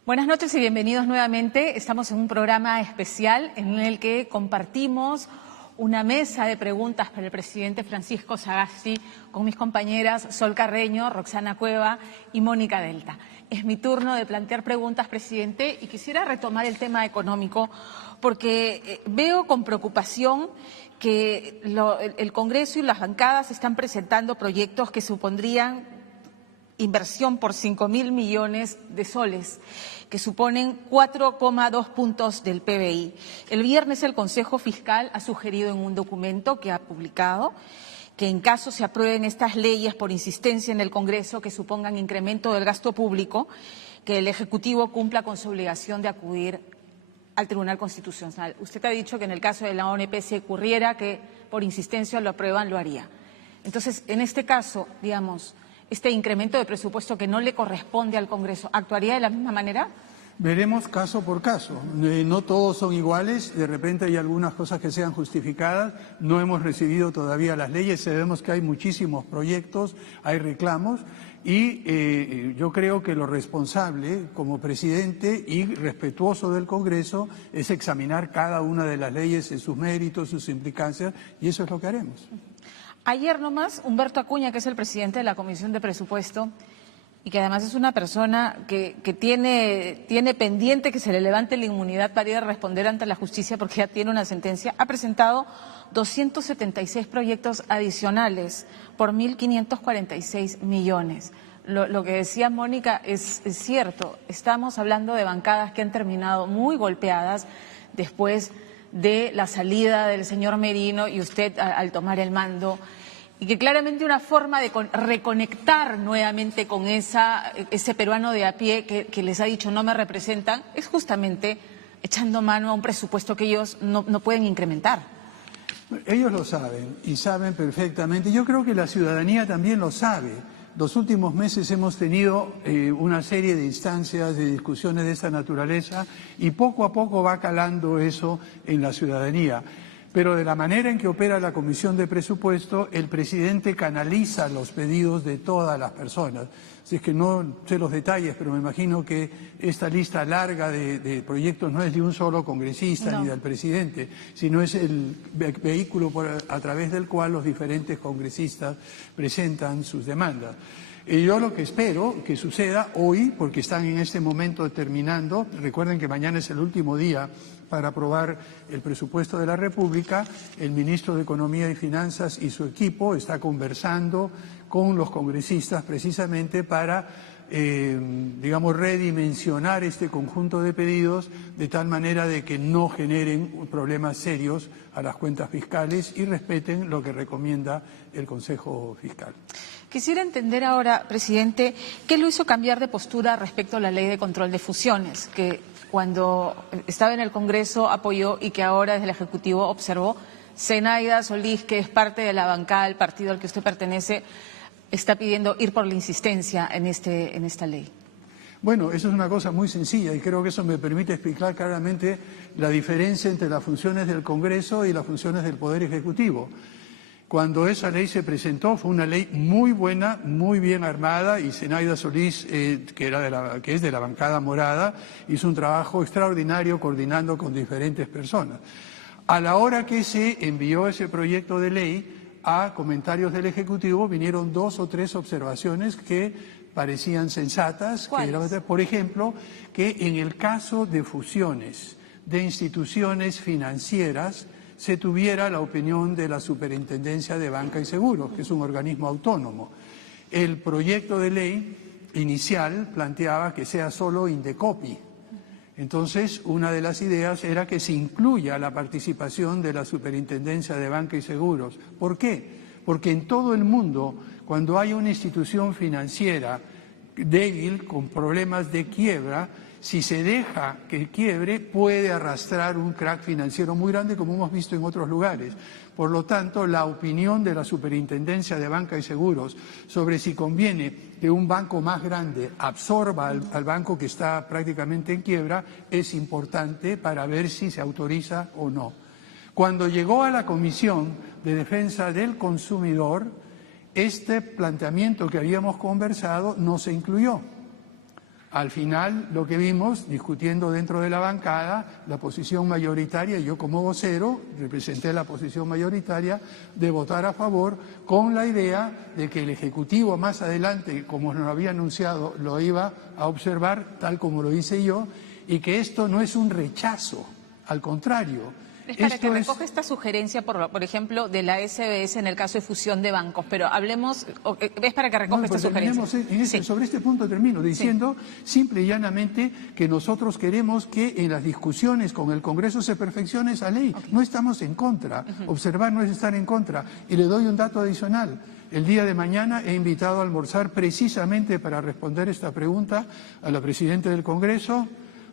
Buenas noches y bienvenidos nuevamente. Estamos en un programa especial en el que compartimos una mesa de preguntas para el presidente Francisco Sagasti con mis compañeras Sol Carreño, Roxana Cueva y Mónica Delta. Es mi turno de plantear preguntas, presidente, y quisiera retomar el tema económico porque veo con preocupación que el Congreso y las bancadas están presentando proyectos que supondrían inversión por 5.000 millones de soles, que suponen 4,2 puntos del PBI. El viernes el Consejo Fiscal ha sugerido en un documento que ha publicado que en caso se aprueben estas leyes por insistencia en el Congreso que supongan incremento del gasto público, que el Ejecutivo cumpla con su obligación de acudir al Tribunal Constitucional. Usted ha dicho que en el caso de la ONP si ocurriera que por insistencia lo aprueban, lo haría. Entonces, en este caso, digamos, este incremento de presupuesto que no le corresponde al Congreso, ¿actuaría de la misma manera? Veremos caso por caso. No todos son iguales, de repente hay algunas cosas que sean justificadas. No hemos recibido todavía las leyes, sabemos que hay muchísimos proyectos, hay reclamos y yo creo que lo responsable como presidente y respetuoso del Congreso es examinar cada una de las leyes en sus méritos, sus implicancias, y eso es lo que haremos. Ayer nomás, Humberto Acuña, que es el presidente de la Comisión de Presupuesto y que además es una persona que tiene pendiente que se le levante la inmunidad para ir a responder ante la justicia porque ya tiene una sentencia, ha presentado 276 proyectos adicionales por 1.546 millones. Lo que decía Mónica es cierto, estamos hablando de bancadas que han terminado muy golpeadas después de la salida del señor Merino y usted al tomar el mando, y que claramente una forma de reconectar nuevamente con ese peruano de a pie que les ha dicho no me representan, es justamente echando mano a un presupuesto que ellos no pueden incrementar. Ellos lo saben y saben perfectamente. Yo creo que la ciudadanía también lo sabe. Los últimos meses hemos tenido una serie de instancias, de discusiones de esta naturaleza y poco a poco va calando eso en la ciudadanía. Pero de la manera en que opera la Comisión de Presupuesto, el presidente canaliza los pedidos de todas las personas. Así es que no sé los detalles, pero me imagino que esta lista larga de proyectos no es de un solo congresista ni del presidente, sino es el vehículo a través del cual los diferentes congresistas presentan sus demandas. Y yo lo que espero que suceda hoy, porque están en este momento terminando, recuerden que mañana es el último día para aprobar el presupuesto de la República, el ministro de Economía y Finanzas y su equipo está conversando con los congresistas precisamente para, digamos, redimensionar este conjunto de pedidos de tal manera de que no generen problemas serios a las cuentas fiscales y respeten lo que recomienda el Consejo Fiscal. Quisiera entender ahora, presidente, ¿qué lo hizo cambiar de postura respecto a la ley de control de fusiones, que cuando estaba en el Congreso apoyó y que ahora desde el Ejecutivo observó? Zenaida Solís, que es parte de la bancada del partido al que usted pertenece, está pidiendo ir por la insistencia en esta ley. Bueno, eso es una cosa muy sencilla y creo que eso me permite explicar claramente la diferencia entre las funciones del Congreso y las funciones del Poder Ejecutivo. Cuando esa ley se presentó fue una ley muy buena, muy bien armada y Zenaida Solís, que es de la bancada morada, hizo un trabajo extraordinario coordinando con diferentes personas. A la hora que se envió ese proyecto de ley a comentarios del Ejecutivo vinieron 2 o 3 observaciones que parecían sensatas. Por ejemplo, que en el caso de fusiones de instituciones financieras se tuviera la opinión de la Superintendencia de Banca y Seguros, que es un organismo autónomo. El proyecto de ley inicial planteaba que sea solo Indecopi. Entonces, una de las ideas era que se incluya la participación de la Superintendencia de Banca y Seguros. ¿Por qué? Porque en todo el mundo, cuando hay una institución financiera débil, con problemas de quiebra, si se deja que quiebre, puede arrastrar un crack financiero muy grande, como hemos visto en otros lugares. Por lo tanto, la opinión de la Superintendencia de Banca y Seguros sobre si conviene que un banco más grande absorba al banco que está prácticamente en quiebra es importante para ver si se autoriza o no. Cuando llegó a la Comisión de Defensa del Consumidor, este planteamiento que habíamos conversado no se incluyó. Al final, lo que vimos, discutiendo dentro de la bancada, la posición mayoritaria, yo como vocero representé la posición mayoritaria de votar a favor con la idea de que el Ejecutivo más adelante, como nos lo había anunciado, lo iba a observar tal como lo hice yo, y que esto no es un rechazo, al contrario. Es para que recoja esta sugerencia, por ejemplo, de la SBS en el caso de fusión de bancos, pero hablemos, es para que recoja esta sugerencia. Sobre este punto termino diciendo simple y llanamente que nosotros queremos que en las discusiones con el Congreso se perfeccione esa ley. No estamos en contra, observar no es estar en contra. Y le doy un dato adicional. El día de mañana he invitado a almorzar precisamente para responder esta pregunta a la Presidenta del Congreso,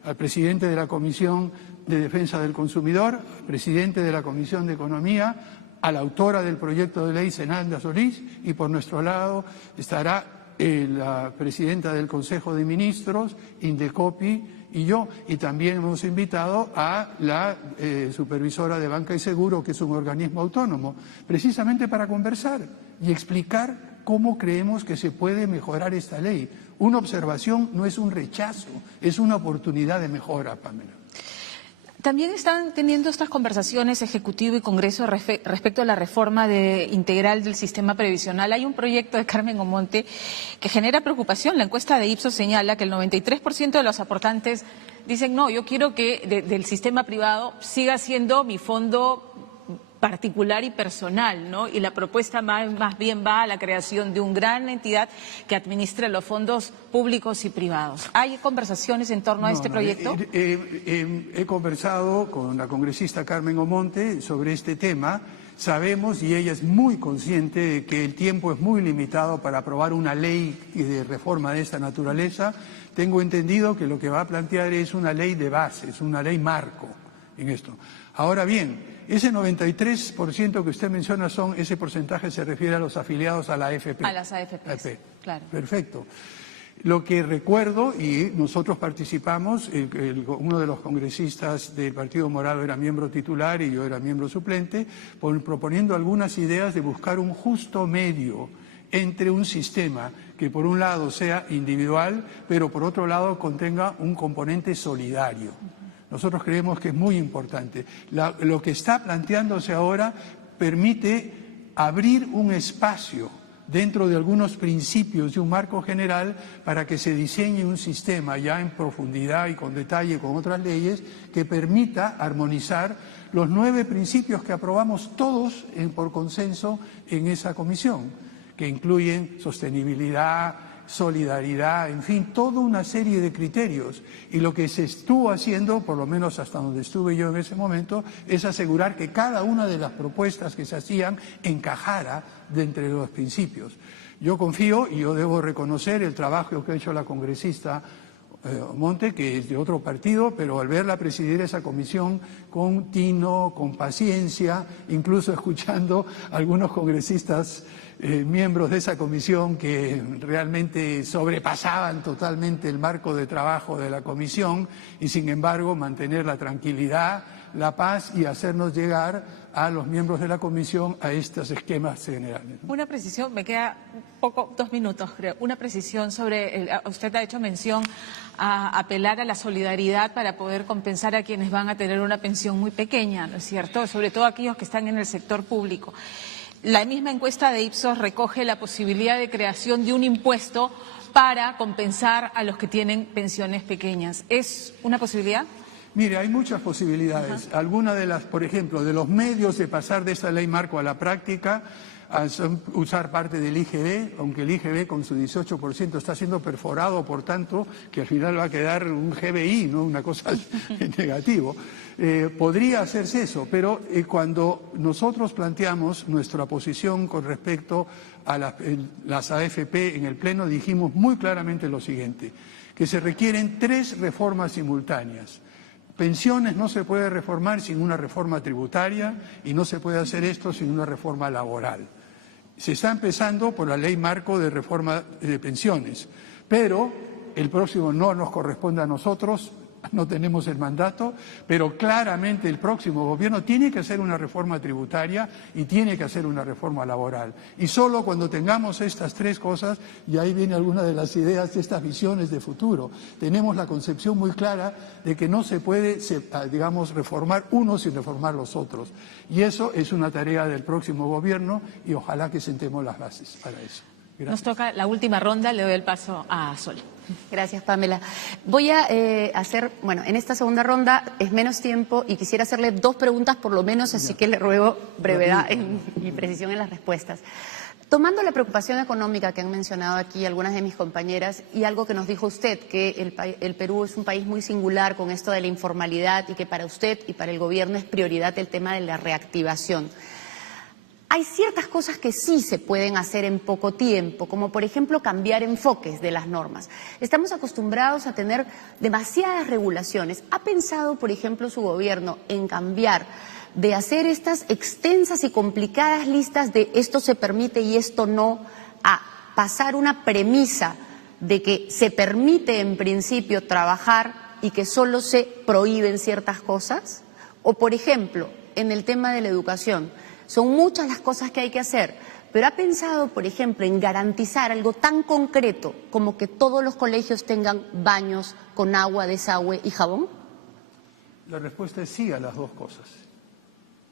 al Presidente de la Comisión de Defensa del Consumidor, al Presidente de la Comisión de Economía, a la autora del proyecto de ley, Zenalda Solís, y por nuestro lado estará la Presidenta del Consejo de Ministros, Indecopi, y yo. Y también hemos invitado a la Supervisora de Banca y Seguro, que es un organismo autónomo, precisamente para conversar y explicar cómo creemos que se puede mejorar esta ley. Una observación no es un rechazo, es una oportunidad de mejora, Pamela. También están teniendo estas conversaciones Ejecutivo y Congreso respecto a la reforma integral del sistema previsional. Hay un proyecto de Carmen Omonte que genera preocupación. La encuesta de Ipsos señala que el 93% de los aportantes dicen no, yo quiero que del sistema privado siga siendo mi fondo particular y personal, ¿no? Y la propuesta más bien va a la creación de una gran entidad que administre los fondos públicos y privados. ¿Hay conversaciones en torno a este proyecto? He conversado con la congresista Carmen Omonte sobre este tema. Sabemos, y ella es muy consciente, de que el tiempo es muy limitado para aprobar una ley de reforma de esta naturaleza. Tengo entendido que lo que va a plantear es una ley de base, es una ley marco en esto. Ahora bien, ese 93% que usted menciona ese porcentaje se refiere a los afiliados a la AFP. A las AFPs, claro. Perfecto. Lo que recuerdo, y nosotros participamos, uno de los congresistas del Partido Morado era miembro titular y yo era miembro suplente, proponiendo algunas ideas de buscar un justo medio entre un sistema que por un lado sea individual, pero por otro lado contenga un componente solidario. Nosotros creemos que es muy importante. Lo que está planteándose ahora permite abrir un espacio dentro de algunos principios de un marco general para que se diseñe un sistema ya en profundidad y con detalle con otras leyes que permita armonizar los 9 principios que aprobamos todos por consenso en esa comisión, que incluyen sostenibilidad, solidaridad, en fin, toda una serie de criterios. Y lo que se estuvo haciendo, por lo menos hasta donde estuve yo en ese momento, es asegurar que cada una de las propuestas que se hacían encajara de entre los principios. Yo confío y yo debo reconocer el trabajo que ha hecho la congresista Monte, que es de otro partido, pero al verla presidir esa comisión con tino, con paciencia, incluso escuchando a algunos congresistas miembros de esa comisión que realmente sobrepasaban totalmente el marco de trabajo de la comisión y sin embargo mantener la tranquilidad, la paz y hacernos llegar a los miembros de la comisión a estos esquemas generales. Una precisión, me queda poco, 2 minutos creo, una precisión sobre, usted ha hecho mención a apelar a la solidaridad para poder compensar a quienes van a tener una pensión muy pequeña, ¿no es cierto? Sobre todo aquellos que están en el sector público. La misma encuesta de Ipsos recoge la posibilidad de creación de un impuesto para compensar a los que tienen pensiones pequeñas. ¿Es una posibilidad? Mire, hay muchas posibilidades. Algunas de las, por ejemplo, de los medios de pasar de esta ley marco a la práctica, usar parte del IGB, aunque el IGB con su 18% está siendo perforado, por tanto, que al final va a quedar un GBI, ¿no? Una cosa negativo. Podría hacerse eso, pero cuando nosotros planteamos nuestra posición con respecto a las AFP en el Pleno, dijimos muy claramente lo siguiente, que se requieren 3 reformas simultáneas. Pensiones no se puede reformar sin una reforma tributaria y no se puede hacer esto sin una reforma laboral. Se está empezando por la ley marco de reforma de pensiones, pero el próximo no nos corresponde a nosotros, no tenemos el mandato, pero claramente el próximo gobierno tiene que hacer una reforma tributaria y tiene que hacer una reforma laboral. Y solo cuando tengamos estas 3 cosas, y ahí viene alguna de las ideas de estas visiones de futuro, tenemos la concepción muy clara de que no se puede, digamos, reformar uno sin reformar los otros. Y eso es una tarea del próximo gobierno y ojalá que sentemos las bases para eso. Gracias. Nos toca la última ronda, le doy el paso a Sol. Gracias, Pamela. Voy a hacer, bueno, en esta segunda ronda es menos tiempo y quisiera hacerle 2 preguntas por lo menos, así que le ruego brevedad y precisión en las respuestas. Tomando la preocupación económica que han mencionado aquí algunas de mis compañeras y algo que nos dijo usted, que el Perú es un país muy singular con esto de la informalidad y que para usted y para el gobierno es prioridad el tema de la reactivación. Hay ciertas cosas que sí se pueden hacer en poco tiempo, como por ejemplo cambiar enfoques de las normas. Estamos acostumbrados a tener demasiadas regulaciones. ¿Ha pensado, por ejemplo, su gobierno en cambiar de hacer estas extensas y complicadas listas de esto se permite y esto no, a pasar una premisa de que se permite en principio trabajar y que solo se prohíben ciertas cosas? O, por ejemplo, en el tema de la educación, son muchas las cosas que hay que hacer, pero ¿ha pensado, por ejemplo, en garantizar algo tan concreto como que todos los colegios tengan baños con agua, desagüe y jabón? La respuesta es sí a las 2 cosas.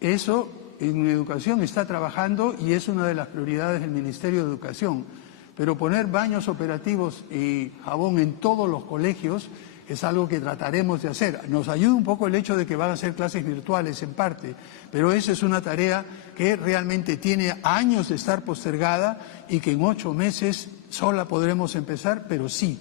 Eso en educación está trabajando y es una de las prioridades del Ministerio de Educación. Pero poner baños operativos y jabón en todos los colegios es algo que trataremos de hacer. Nos ayuda un poco el hecho de que van a ser clases virtuales en parte, pero esa es una tarea que realmente tiene años de estar postergada y que en 8 meses sola podremos empezar, pero sí.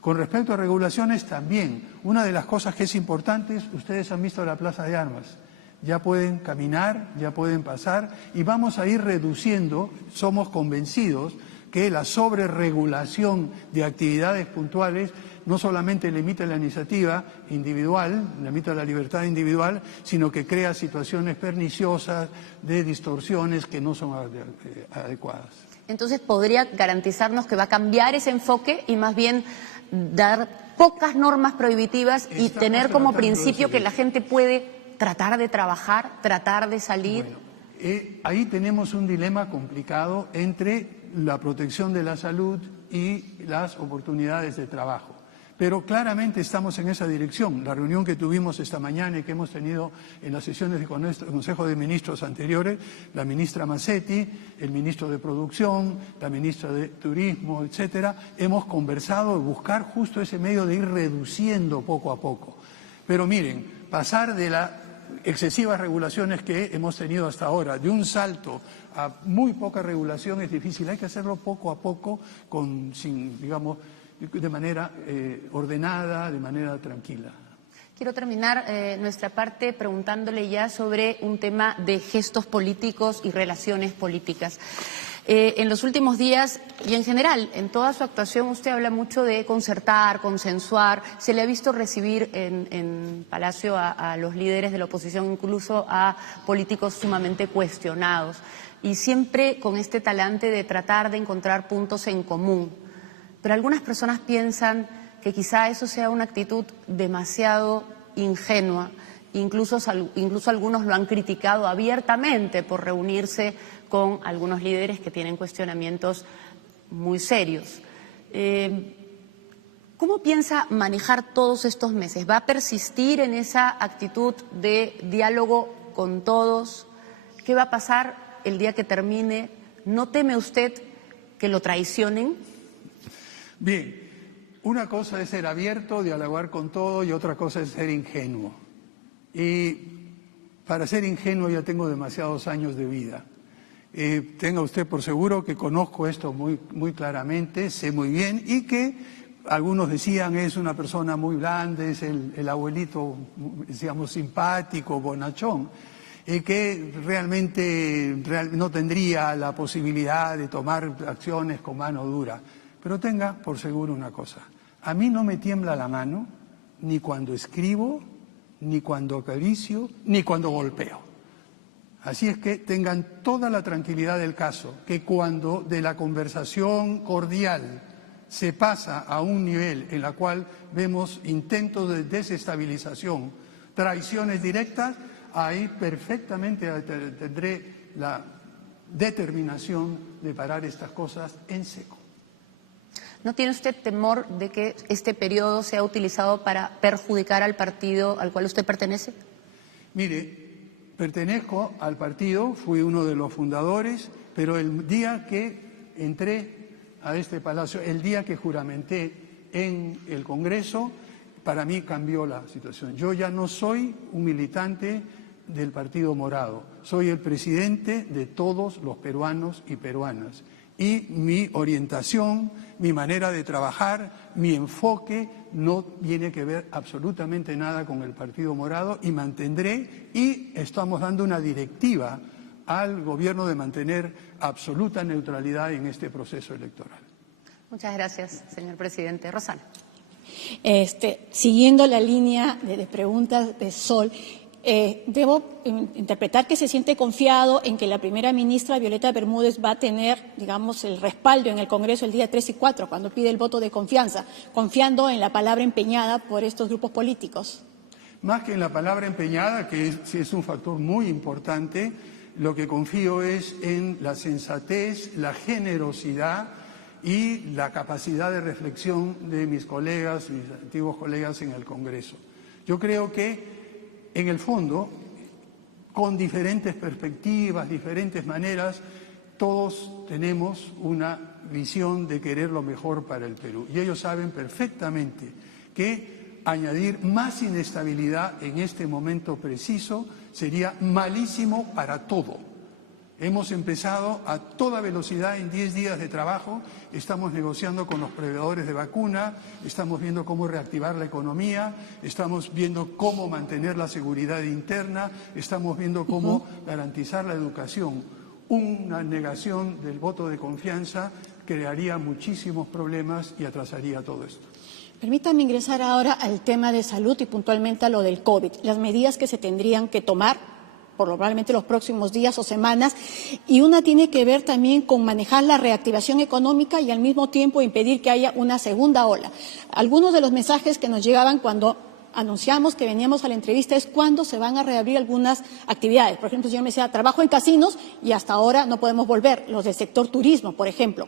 Con respecto a regulaciones también, una de las cosas que es importante, ustedes han visto la Plaza de Armas. Ya pueden caminar, ya pueden pasar y vamos a ir reduciendo, somos convencidos que la sobreregulación de actividades puntuales no solamente limita la iniciativa individual, limita la libertad individual, sino que crea situaciones perniciosas de distorsiones que no son adecuadas. Entonces, ¿podría garantizarnos que va a cambiar ese enfoque y más bien dar pocas normas prohibitivas y tener como principio que la gente puede tratar de trabajar, tratar de salir? Bueno, ahí tenemos un dilema complicado entre la protección de la salud y las oportunidades de trabajo. Pero claramente estamos en esa dirección. La reunión que tuvimos esta mañana y que hemos tenido en las sesiones del Consejo de Ministros anteriores, la ministra Massetti, el ministro de Producción, la ministra de Turismo, etcétera, hemos conversado de buscar justo ese medio de ir reduciendo poco a poco. Pero miren, pasar de las excesivas regulaciones que hemos tenido hasta ahora, de un salto a muy poca regulación es difícil. Hay que hacerlo poco a poco, digamos, de manera ordenada, de manera tranquila. Quiero terminar nuestra parte preguntándole ya sobre un tema de gestos políticos y relaciones políticas. En los últimos días y en general, en toda su actuación, usted habla mucho de concertar, consensuar. Se le ha visto recibir en Palacio a los líderes de la oposición, incluso a políticos sumamente cuestionados, y siempre con este talante de tratar de encontrar puntos en común. Pero algunas personas piensan que quizá eso sea una actitud demasiado ingenua, incluso algunos lo han criticado abiertamente por reunirse con algunos líderes que tienen cuestionamientos muy serios. ¿Cómo piensa manejar todos estos meses? ¿Va a persistir en esa actitud de diálogo con todos? ¿Qué va a pasar el día que termine? ¿No teme usted que lo traicionen? Bien, una cosa es ser abierto, dialogar con todo, y otra cosa es ser ingenuo. Y para ser ingenuo ya tengo demasiados años de vida. Tenga usted por seguro que conozco esto muy claramente, sé muy bien, y que algunos decían es una persona muy blanda, es el abuelito, digamos, simpático, bonachón, que realmente no tendría la posibilidad de tomar acciones con mano dura. Pero tenga por seguro una cosa, A mí no me tiembla la mano ni cuando escribo, ni cuando acaricio, ni cuando golpeo. Así es que tengan toda la tranquilidad del caso, que cuando de la conversación cordial se pasa a un nivel en la cual vemos intentos de desestabilización, traiciones directas, ahí perfectamente tendré la determinación de parar estas cosas en seco. ¿No tiene usted temor de que este periodo sea utilizado para perjudicar al partido al cual usted pertenece? Mire, pertenezco al partido, fui uno de los fundadores, pero el día que entré a este palacio, el día que juramenté en el Congreso, para mí cambió la situación. Yo ya no soy un militante del Partido Morado, soy el presidente de todos los peruanos y peruanas. Y mi orientación, mi manera de trabajar, mi enfoque no tiene que ver absolutamente nada con el Partido Morado y mantendré, y estamos dando una directiva al gobierno de mantener absoluta neutralidad en este proceso electoral. Muchas gracias, señor presidente. Rosana. Siguiendo la línea de preguntas de Sol, debo interpretar que se siente confiado en que la primera ministra Violeta Bermúdez va a tener, digamos, el respaldo en el Congreso el día 3 y 4, cuando pide el voto de confianza, confiando en la palabra empeñada por estos grupos políticos. Más que en la palabra empeñada, que es un factor muy importante, lo que confío es en la sensatez, la generosidad y la capacidad de reflexión de mis colegas, mis antiguos colegas en el Congreso. Yo creo que en el fondo, con diferentes perspectivas, diferentes maneras, todos tenemos una visión de querer lo mejor para el Perú. Y ellos saben perfectamente que añadir más inestabilidad en este momento preciso sería malísimo para todo. Hemos empezado a toda velocidad en 10 días de trabajo, estamos negociando con los proveedores de vacuna, estamos viendo cómo reactivar la economía, estamos viendo cómo mantener la seguridad interna, estamos viendo cómo garantizar la educación. Una negación del voto de confianza crearía muchísimos problemas y atrasaría todo esto. Permítame ingresar ahora al tema de salud y puntualmente a lo del COVID, las medidas que se tendrían que tomar probablemente los próximos días o semanas, y una tiene que ver también con manejar la reactivación económica y al mismo tiempo impedir que haya una segunda ola. Algunos de los mensajes que nos llegaban cuando anunciamos que veníamos a la entrevista es cuándo se van a reabrir algunas actividades. Por ejemplo, el señor me decía, trabajo en casinos y hasta ahora no podemos volver, los del sector turismo, por ejemplo.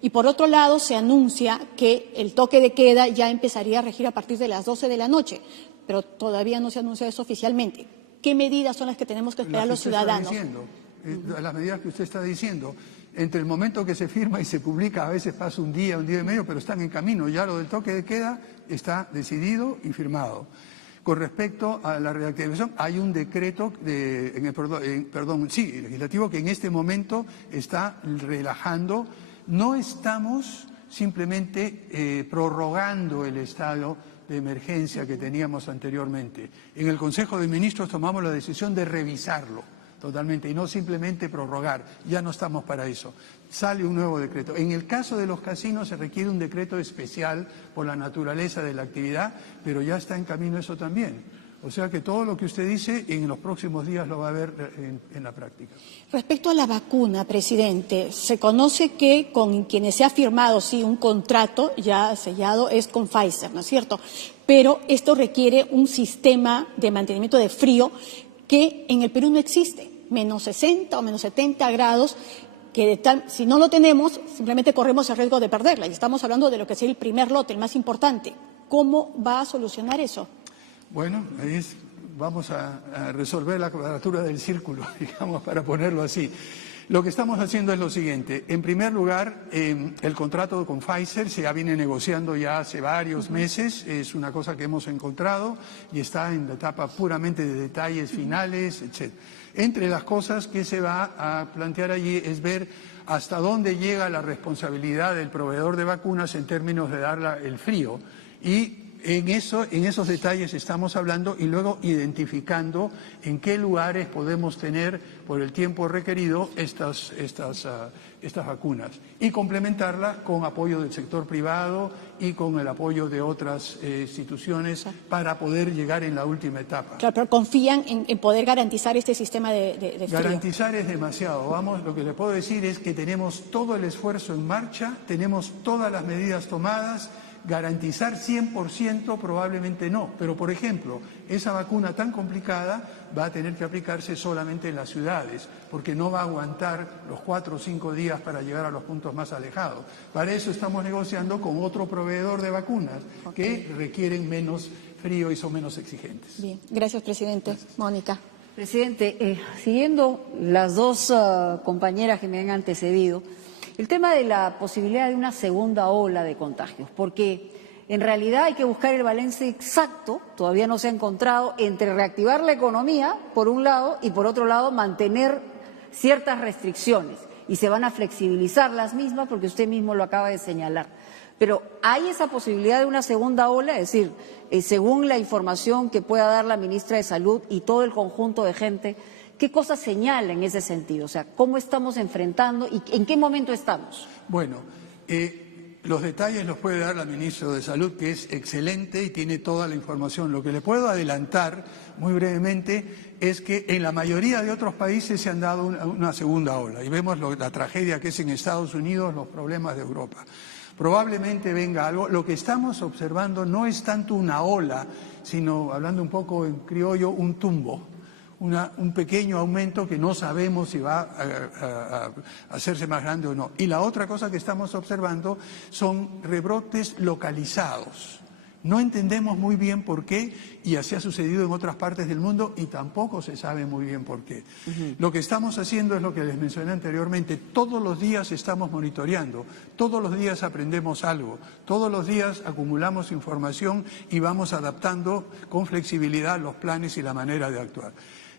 Y por otro lado, se anuncia que el toque de queda ya empezaría a regir a partir de las 12 de la noche, pero todavía no se anuncia eso oficialmente. ¿Qué medidas son las que tenemos que esperar los ciudadanos? Las medidas que usted está diciendo. Entre el momento que se firma y se publica, a veces pasa un día y medio, pero están en camino. Ya lo del toque de queda está decidido y firmado. Con respecto a la reactivación, hay un decreto legislativo que en este momento está relajando. No estamos simplemente prorrogando el estado de emergencia que teníamos anteriormente. En el Consejo de Ministros tomamos la decisión de revisarlo totalmente y no simplemente prorrogar. Ya no estamos para eso. Sale un nuevo decreto. En el caso de los casinos se requiere un decreto especial por la naturaleza de la actividad, pero ya está en camino eso también. O sea que todo lo que usted dice en los próximos días lo va a ver en la práctica. Respecto a la vacuna, presidente, se conoce que con quienes se ha firmado, sí, un contrato ya sellado es con Pfizer, ¿no es cierto? Pero esto requiere un sistema de mantenimiento de frío que en el Perú no existe, menos 60 o menos 70 grados, que si no lo tenemos, simplemente corremos el riesgo de perderla. Y estamos hablando de lo que sería el primer lote, el más importante. ¿Cómo va a solucionar eso? Bueno, vamos a resolver la cuadratura del círculo, digamos, para ponerlo así. Lo que estamos haciendo es lo siguiente. En primer lugar, el contrato con Pfizer se ya viene negociando ya hace varios meses. Es una cosa que hemos encontrado y está en la etapa puramente de detalles finales, etc. Entre las cosas que se va a plantear allí es ver hasta dónde llega la responsabilidad del proveedor de vacunas en términos de dar el frío y en esos detalles estamos hablando y luego identificando en qué lugares podemos tener por el tiempo requerido estas vacunas y complementarla con apoyo del sector privado y con el apoyo de otras instituciones para poder llegar en la última etapa. Claro, pero confían en poder garantizar este sistema de frío. Garantizar es demasiado. Lo que le puedo decir es que tenemos todo el esfuerzo en marcha, tenemos todas las medidas tomadas. Garantizar 100% probablemente no, pero por ejemplo, esa vacuna tan complicada va a tener que aplicarse solamente en las ciudades, porque no va a aguantar los 4 o 5 días para llegar a los puntos más alejados. Para eso estamos negociando con otro proveedor de vacunas que requieren menos frío y son menos exigentes. Bien, gracias, presidente. Gracias. Mónica. Presidente, siguiendo las dos compañeras que me han antecedido, el tema de la posibilidad de una segunda ola de contagios, porque en realidad hay que buscar el balance exacto, todavía no se ha encontrado, entre reactivar la economía, por un lado, y por otro lado, mantener ciertas restricciones. Y se van a flexibilizar las mismas, porque usted mismo lo acaba de señalar. Pero ¿hay esa posibilidad de una segunda ola? Es decir, según la información que pueda dar la ministra de Salud y todo el conjunto de gente, ¿qué cosas señala en ese sentido? O sea, ¿cómo estamos enfrentando y en qué momento estamos? Bueno, los detalles los puede dar la ministra de Salud, que es excelente y tiene toda la información. Lo que le puedo adelantar muy brevemente es que en la mayoría de otros países se han dado una segunda ola y vemos la tragedia que es en Estados Unidos, los problemas de Europa. Probablemente venga algo. Lo que estamos observando no es tanto una ola, sino, hablando un poco en criollo, un tumbo. Un pequeño aumento que no sabemos si va a hacerse más grande o no. Y la otra cosa que estamos observando son rebrotes localizados. No entendemos muy bien por qué, y así ha sucedido en otras partes del mundo, y tampoco se sabe muy bien por qué. Lo que estamos haciendo es lo que les mencioné anteriormente. Todos los días estamos monitoreando, todos los días aprendemos algo, todos los días acumulamos información y vamos adaptando con flexibilidad los planes y la manera de actuar.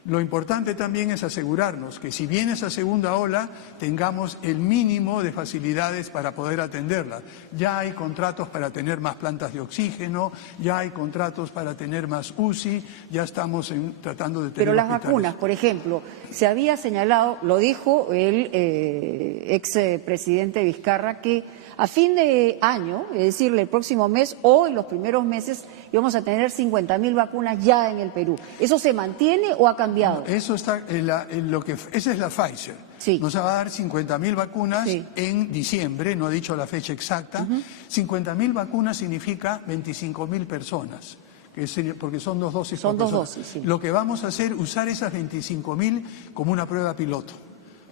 Lo importante también es asegurarnos que si viene esa segunda ola, tengamos el mínimo de facilidades para poder atenderla. Ya hay contratos para tener más plantas de oxígeno, ya hay contratos para tener más UCI, ya estamos tratando de tener Pero las hospitales. vacunas, por ejemplo, se había señalado, lo dijo el expresidente Vizcarra, que a fin de año, es decir, el próximo mes o en los primeros meses, íbamos a tener 50.000 vacunas ya en el Perú. ¿Eso se mantiene o ha cambiado? Eso está esa es la Pfizer. Sí. Nos va a dar 50.000 vacunas en diciembre, no he dicho la fecha exacta. 50.000 vacunas significa 25.000 personas. Porque son 2 dosis. Son 2 dosis, sí. Lo que vamos a hacer es usar esas 25.000 como una prueba piloto.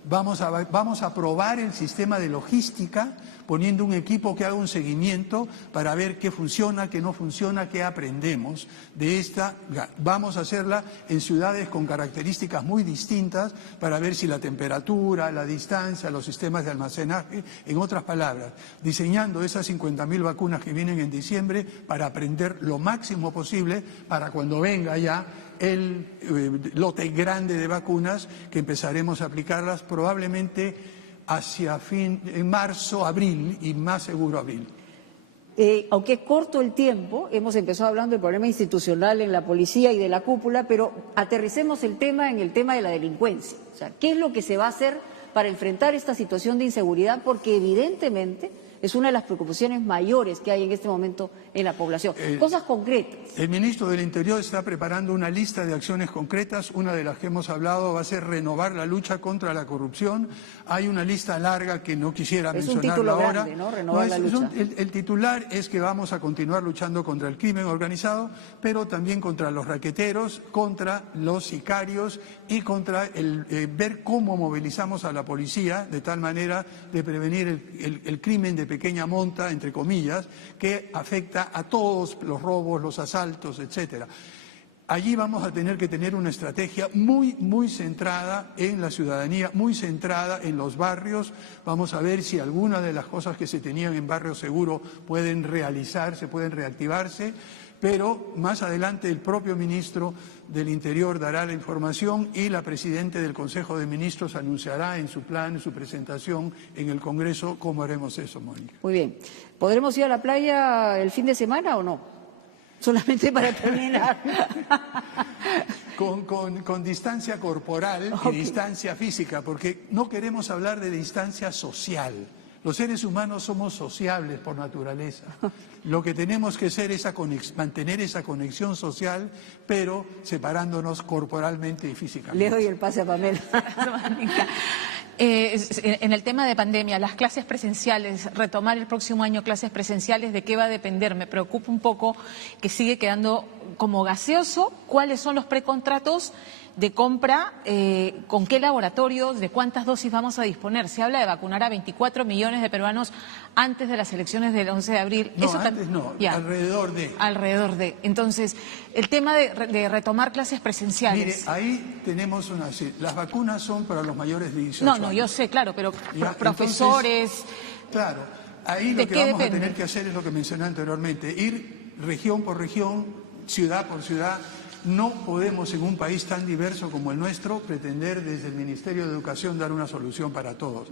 Vamos a probar el sistema de logística poniendo un equipo que haga un seguimiento para ver qué funciona, qué no funciona, qué aprendemos de esta. Vamos a hacerla en ciudades con características muy distintas para ver si la temperatura, la distancia, los sistemas de almacenaje, en otras palabras, diseñando esas 50.000 vacunas que vienen en diciembre para aprender lo máximo posible para cuando venga ya el lote grande de vacunas que empezaremos a aplicarlas probablemente en marzo, abril y más seguro abril. Aunque es corto el tiempo, hemos empezado hablando del problema institucional en la policía y de la cúpula, pero aterricemos el tema en el tema de la delincuencia. O sea, ¿qué es lo que se va a hacer para enfrentar esta situación de inseguridad? Porque evidentemente es una de las preocupaciones mayores que hay en este momento en la población. Cosas concretas. El ministro del Interior está preparando una lista de acciones concretas. Una de las que hemos hablado va a ser renovar la lucha contra la corrupción. Hay una lista larga que no quisiera mencionarla ahora. Es un título grande, ¿no? Renovar la lucha. El titular es que vamos a continuar luchando contra el crimen organizado, pero también contra los raqueteros, contra los sicarios y contra ver cómo movilizamos a la policía de tal manera de prevenir el crimen de pequeña monta, entre comillas, que afecta a todos los robos, los asaltos, etcétera. Allí vamos a tener que tener una estrategia muy centrada en la ciudadanía, muy centrada en los barrios. Vamos a ver si algunas de las cosas que se tenían en Barrio Seguro pueden realizarse, pueden reactivarse, pero más adelante el propio ministro del Interior dará la información y la presidenta del Consejo de Ministros anunciará en su plan, en su presentación en el Congreso, cómo haremos eso, Mónica. Muy bien. ¿Podremos ir a la playa el fin de semana o no? solamente para terminar. Con distancia corporal y distancia física, porque no queremos hablar de distancia social. Los seres humanos somos sociables por naturaleza. Lo que tenemos que hacer es mantener esa conexión social, pero separándonos corporalmente y físicamente. Le doy el pase a Pamela. En el tema de pandemia, las clases presenciales, retomar el próximo año clases presenciales, ¿de qué va a depender? Me preocupa un poco que sigue quedando como gaseoso. ¿Cuáles son los precontratos de compra? ¿Con qué laboratorios? ¿De cuántas dosis vamos a disponer? Se habla de vacunar a 24 millones de peruanos antes de las elecciones del 11 de abril. No, antes no, ya. Alrededor de. Entonces, el tema de retomar clases presenciales. Mire, ahí tenemos las vacunas son para los mayores de 18 años. No, yo sé, claro, pero profesores... Entonces, claro, ahí lo que vamos a tener que hacer es lo que mencioné anteriormente, ir región por región, ciudad por ciudad. No podemos en un país tan diverso como el nuestro pretender desde el Ministerio de Educación dar una solución para todos.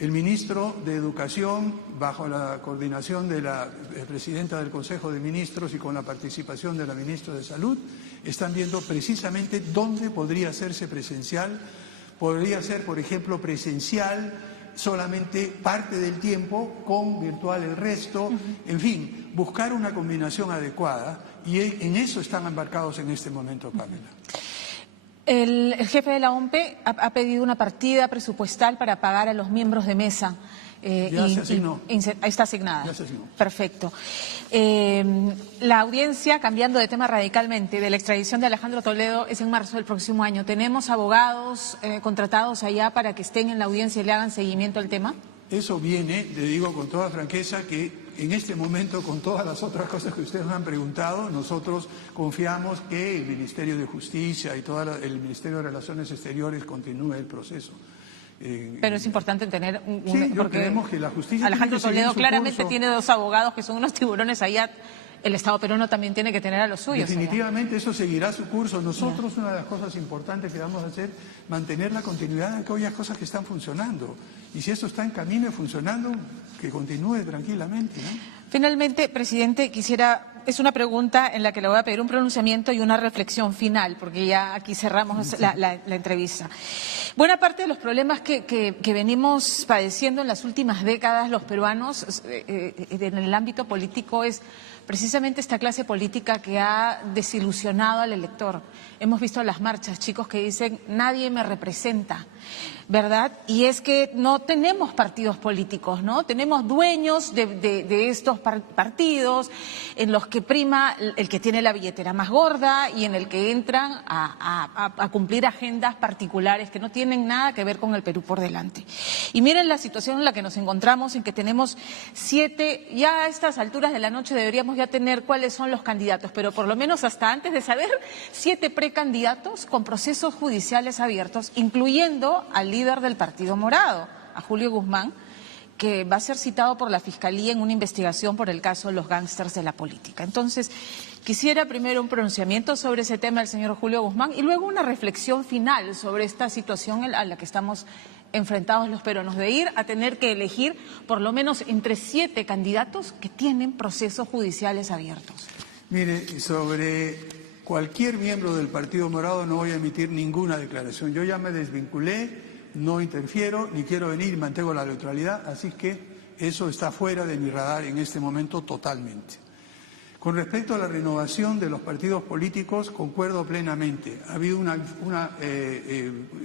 El ministro de Educación, bajo la coordinación de la presidenta del Consejo de Ministros y con la participación de la ministra de Salud, están viendo precisamente dónde podría hacerse presencial. Podría ser, por ejemplo, presencial solamente parte del tiempo, con virtual el resto. En fin, buscar una combinación adecuada. Y en eso están embarcados en este momento, Pamela. El jefe de la OMPE ha pedido una partida presupuestal para pagar a los miembros de mesa. Ya se asignó. Está asignada. Ya se asignó. Perfecto. La audiencia, cambiando de tema radicalmente, de la extradición de Alejandro Toledo es en marzo del próximo año. ¿Tenemos abogados contratados allá para que estén en la audiencia y le hagan seguimiento al tema? Eso viene, le digo con toda franqueza, que en este momento, con todas las otras cosas que ustedes me han preguntado, nosotros confiamos que el Ministerio de Justicia y todo el Ministerio de Relaciones Exteriores continúe el proceso. Pero es importante tener sí, porque creemos que la justicia Alejandro Toledo claramente curso. Tiene dos abogados que son unos tiburones allá. El Estado peruano también tiene que tener a los suyos. Definitivamente eso seguirá su curso. Nosotros una de las cosas importantes que vamos a hacer, mantener la continuidad de aquellas cosas que están funcionando. Y si esto está en camino y funcionando, que continúe tranquilamente, ¿no? Finalmente, presidente, es una pregunta en la que le voy a pedir un pronunciamiento y una reflexión final, porque ya aquí cerramos la entrevista. Buena parte de los problemas que venimos padeciendo en las últimas décadas los peruanos en el ámbito político es precisamente esta clase política que ha desilusionado al elector. Hemos visto las marchas, chicos que dicen, nadie me representa, ¿verdad? Y es que no tenemos partidos políticos, ¿no? Tenemos dueños de estos partidos en los que prima el que tiene la billetera más gorda y en el que entran a cumplir agendas particulares que no tienen nada que ver con el Perú por delante. Y miren la situación en la que nos encontramos, en que tenemos 7, ya a estas alturas de la noche deberíamos ya tener cuáles son los candidatos, pero por lo menos hasta antes de saber, 7 precandidatos con procesos judiciales abiertos, incluyendo al líder del Partido Morado, a Julio Guzmán, que va a ser citado por la Fiscalía en una investigación por el caso de los gángsters de la política. Entonces, quisiera primero un pronunciamiento sobre ese tema del señor Julio Guzmán y luego una reflexión final sobre esta situación a la que estamos enfrentados los peruanos, de ir a tener que elegir por lo menos entre 7 candidatos que tienen procesos judiciales abiertos. Mire, sobre cualquier miembro del Partido Morado no voy a emitir ninguna declaración. Yo ya me desvinculé, no interfiero, ni quiero venir, mantengo la neutralidad, así que eso está fuera de mi radar en este momento totalmente. Con respecto a la renovación de los partidos políticos, concuerdo plenamente. Ha habido una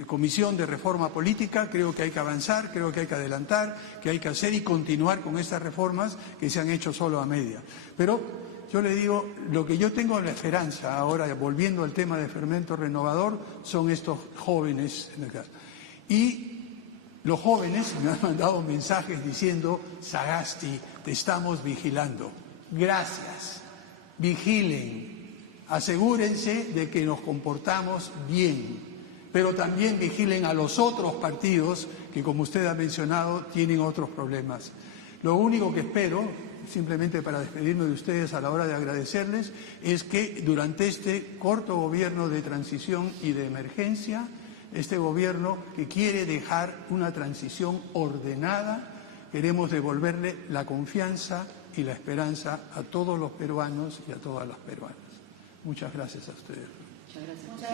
comisión de reforma política, creo que hay que avanzar, creo que hay que adelantar, que hay que hacer y continuar con estas reformas que se han hecho solo a media. Pero yo le digo, lo que yo tengo la esperanza ahora, volviendo al tema de fermento renovador, son estos jóvenes. Y los jóvenes me han mandado mensajes diciendo, Sagasti, te estamos vigilando. Gracias. Vigilen, asegúrense de que nos comportamos bien, pero también vigilen a los otros partidos que, como usted ha mencionado, tienen otros problemas. Lo único que espero, simplemente para despedirme de ustedes a la hora de agradecerles, es que durante este corto gobierno de transición y de emergencia, este gobierno que quiere dejar una transición ordenada, queremos devolverle la confianza y la esperanza a todos los peruanos y a todas las peruanas. Muchas gracias a ustedes.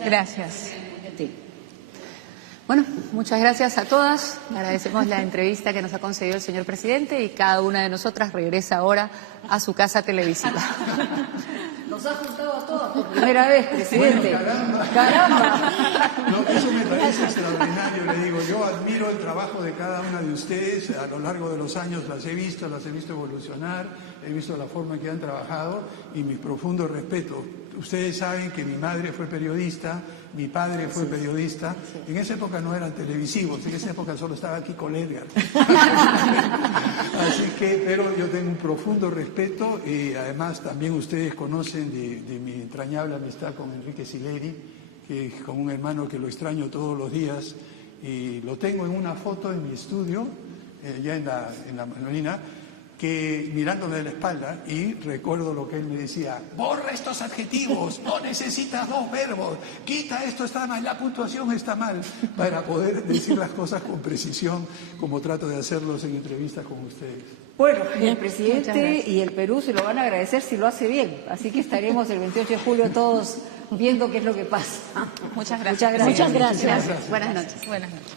Gracias. Bueno, muchas gracias a todas. Agradecemos la entrevista que nos ha concedido el señor presidente y cada una de nosotras regresa ahora a su casa televisiva. Nos ha juntado a todas por primera vez, presidente. Bueno, ¡Caramba! No, eso me parece extraordinario, le digo. Yo admiro el trabajo de cada una de ustedes. A lo largo de los años las he visto evolucionar, he visto la forma en que han trabajado y mi profundo respeto. Ustedes saben que mi madre fue periodista, mi padre fue periodista. En esa época no eran televisivos, en esa época solo estaba Kiko Ledger. Así que, pero yo tengo un profundo respeto y además también ustedes conocen de mi entrañable amistad con Enrique Sileri, que es como un hermano que lo extraño todos los días y lo tengo en una foto en mi estudio, ya en la Manolina, que mirándome de la espalda, y recuerdo lo que él me decía: borra estos adjetivos, no necesitas dos verbos, quita esto, está mal, la puntuación está mal, para poder decir las cosas con precisión, como trato de hacerlos en entrevistas con ustedes. Bueno, el presidente y el Perú se lo van a agradecer si lo hace bien, así que estaremos el 28 de julio todos viendo qué es lo que pasa. Muchas gracias. Muchas gracias. Buenas noches. Buenas noches.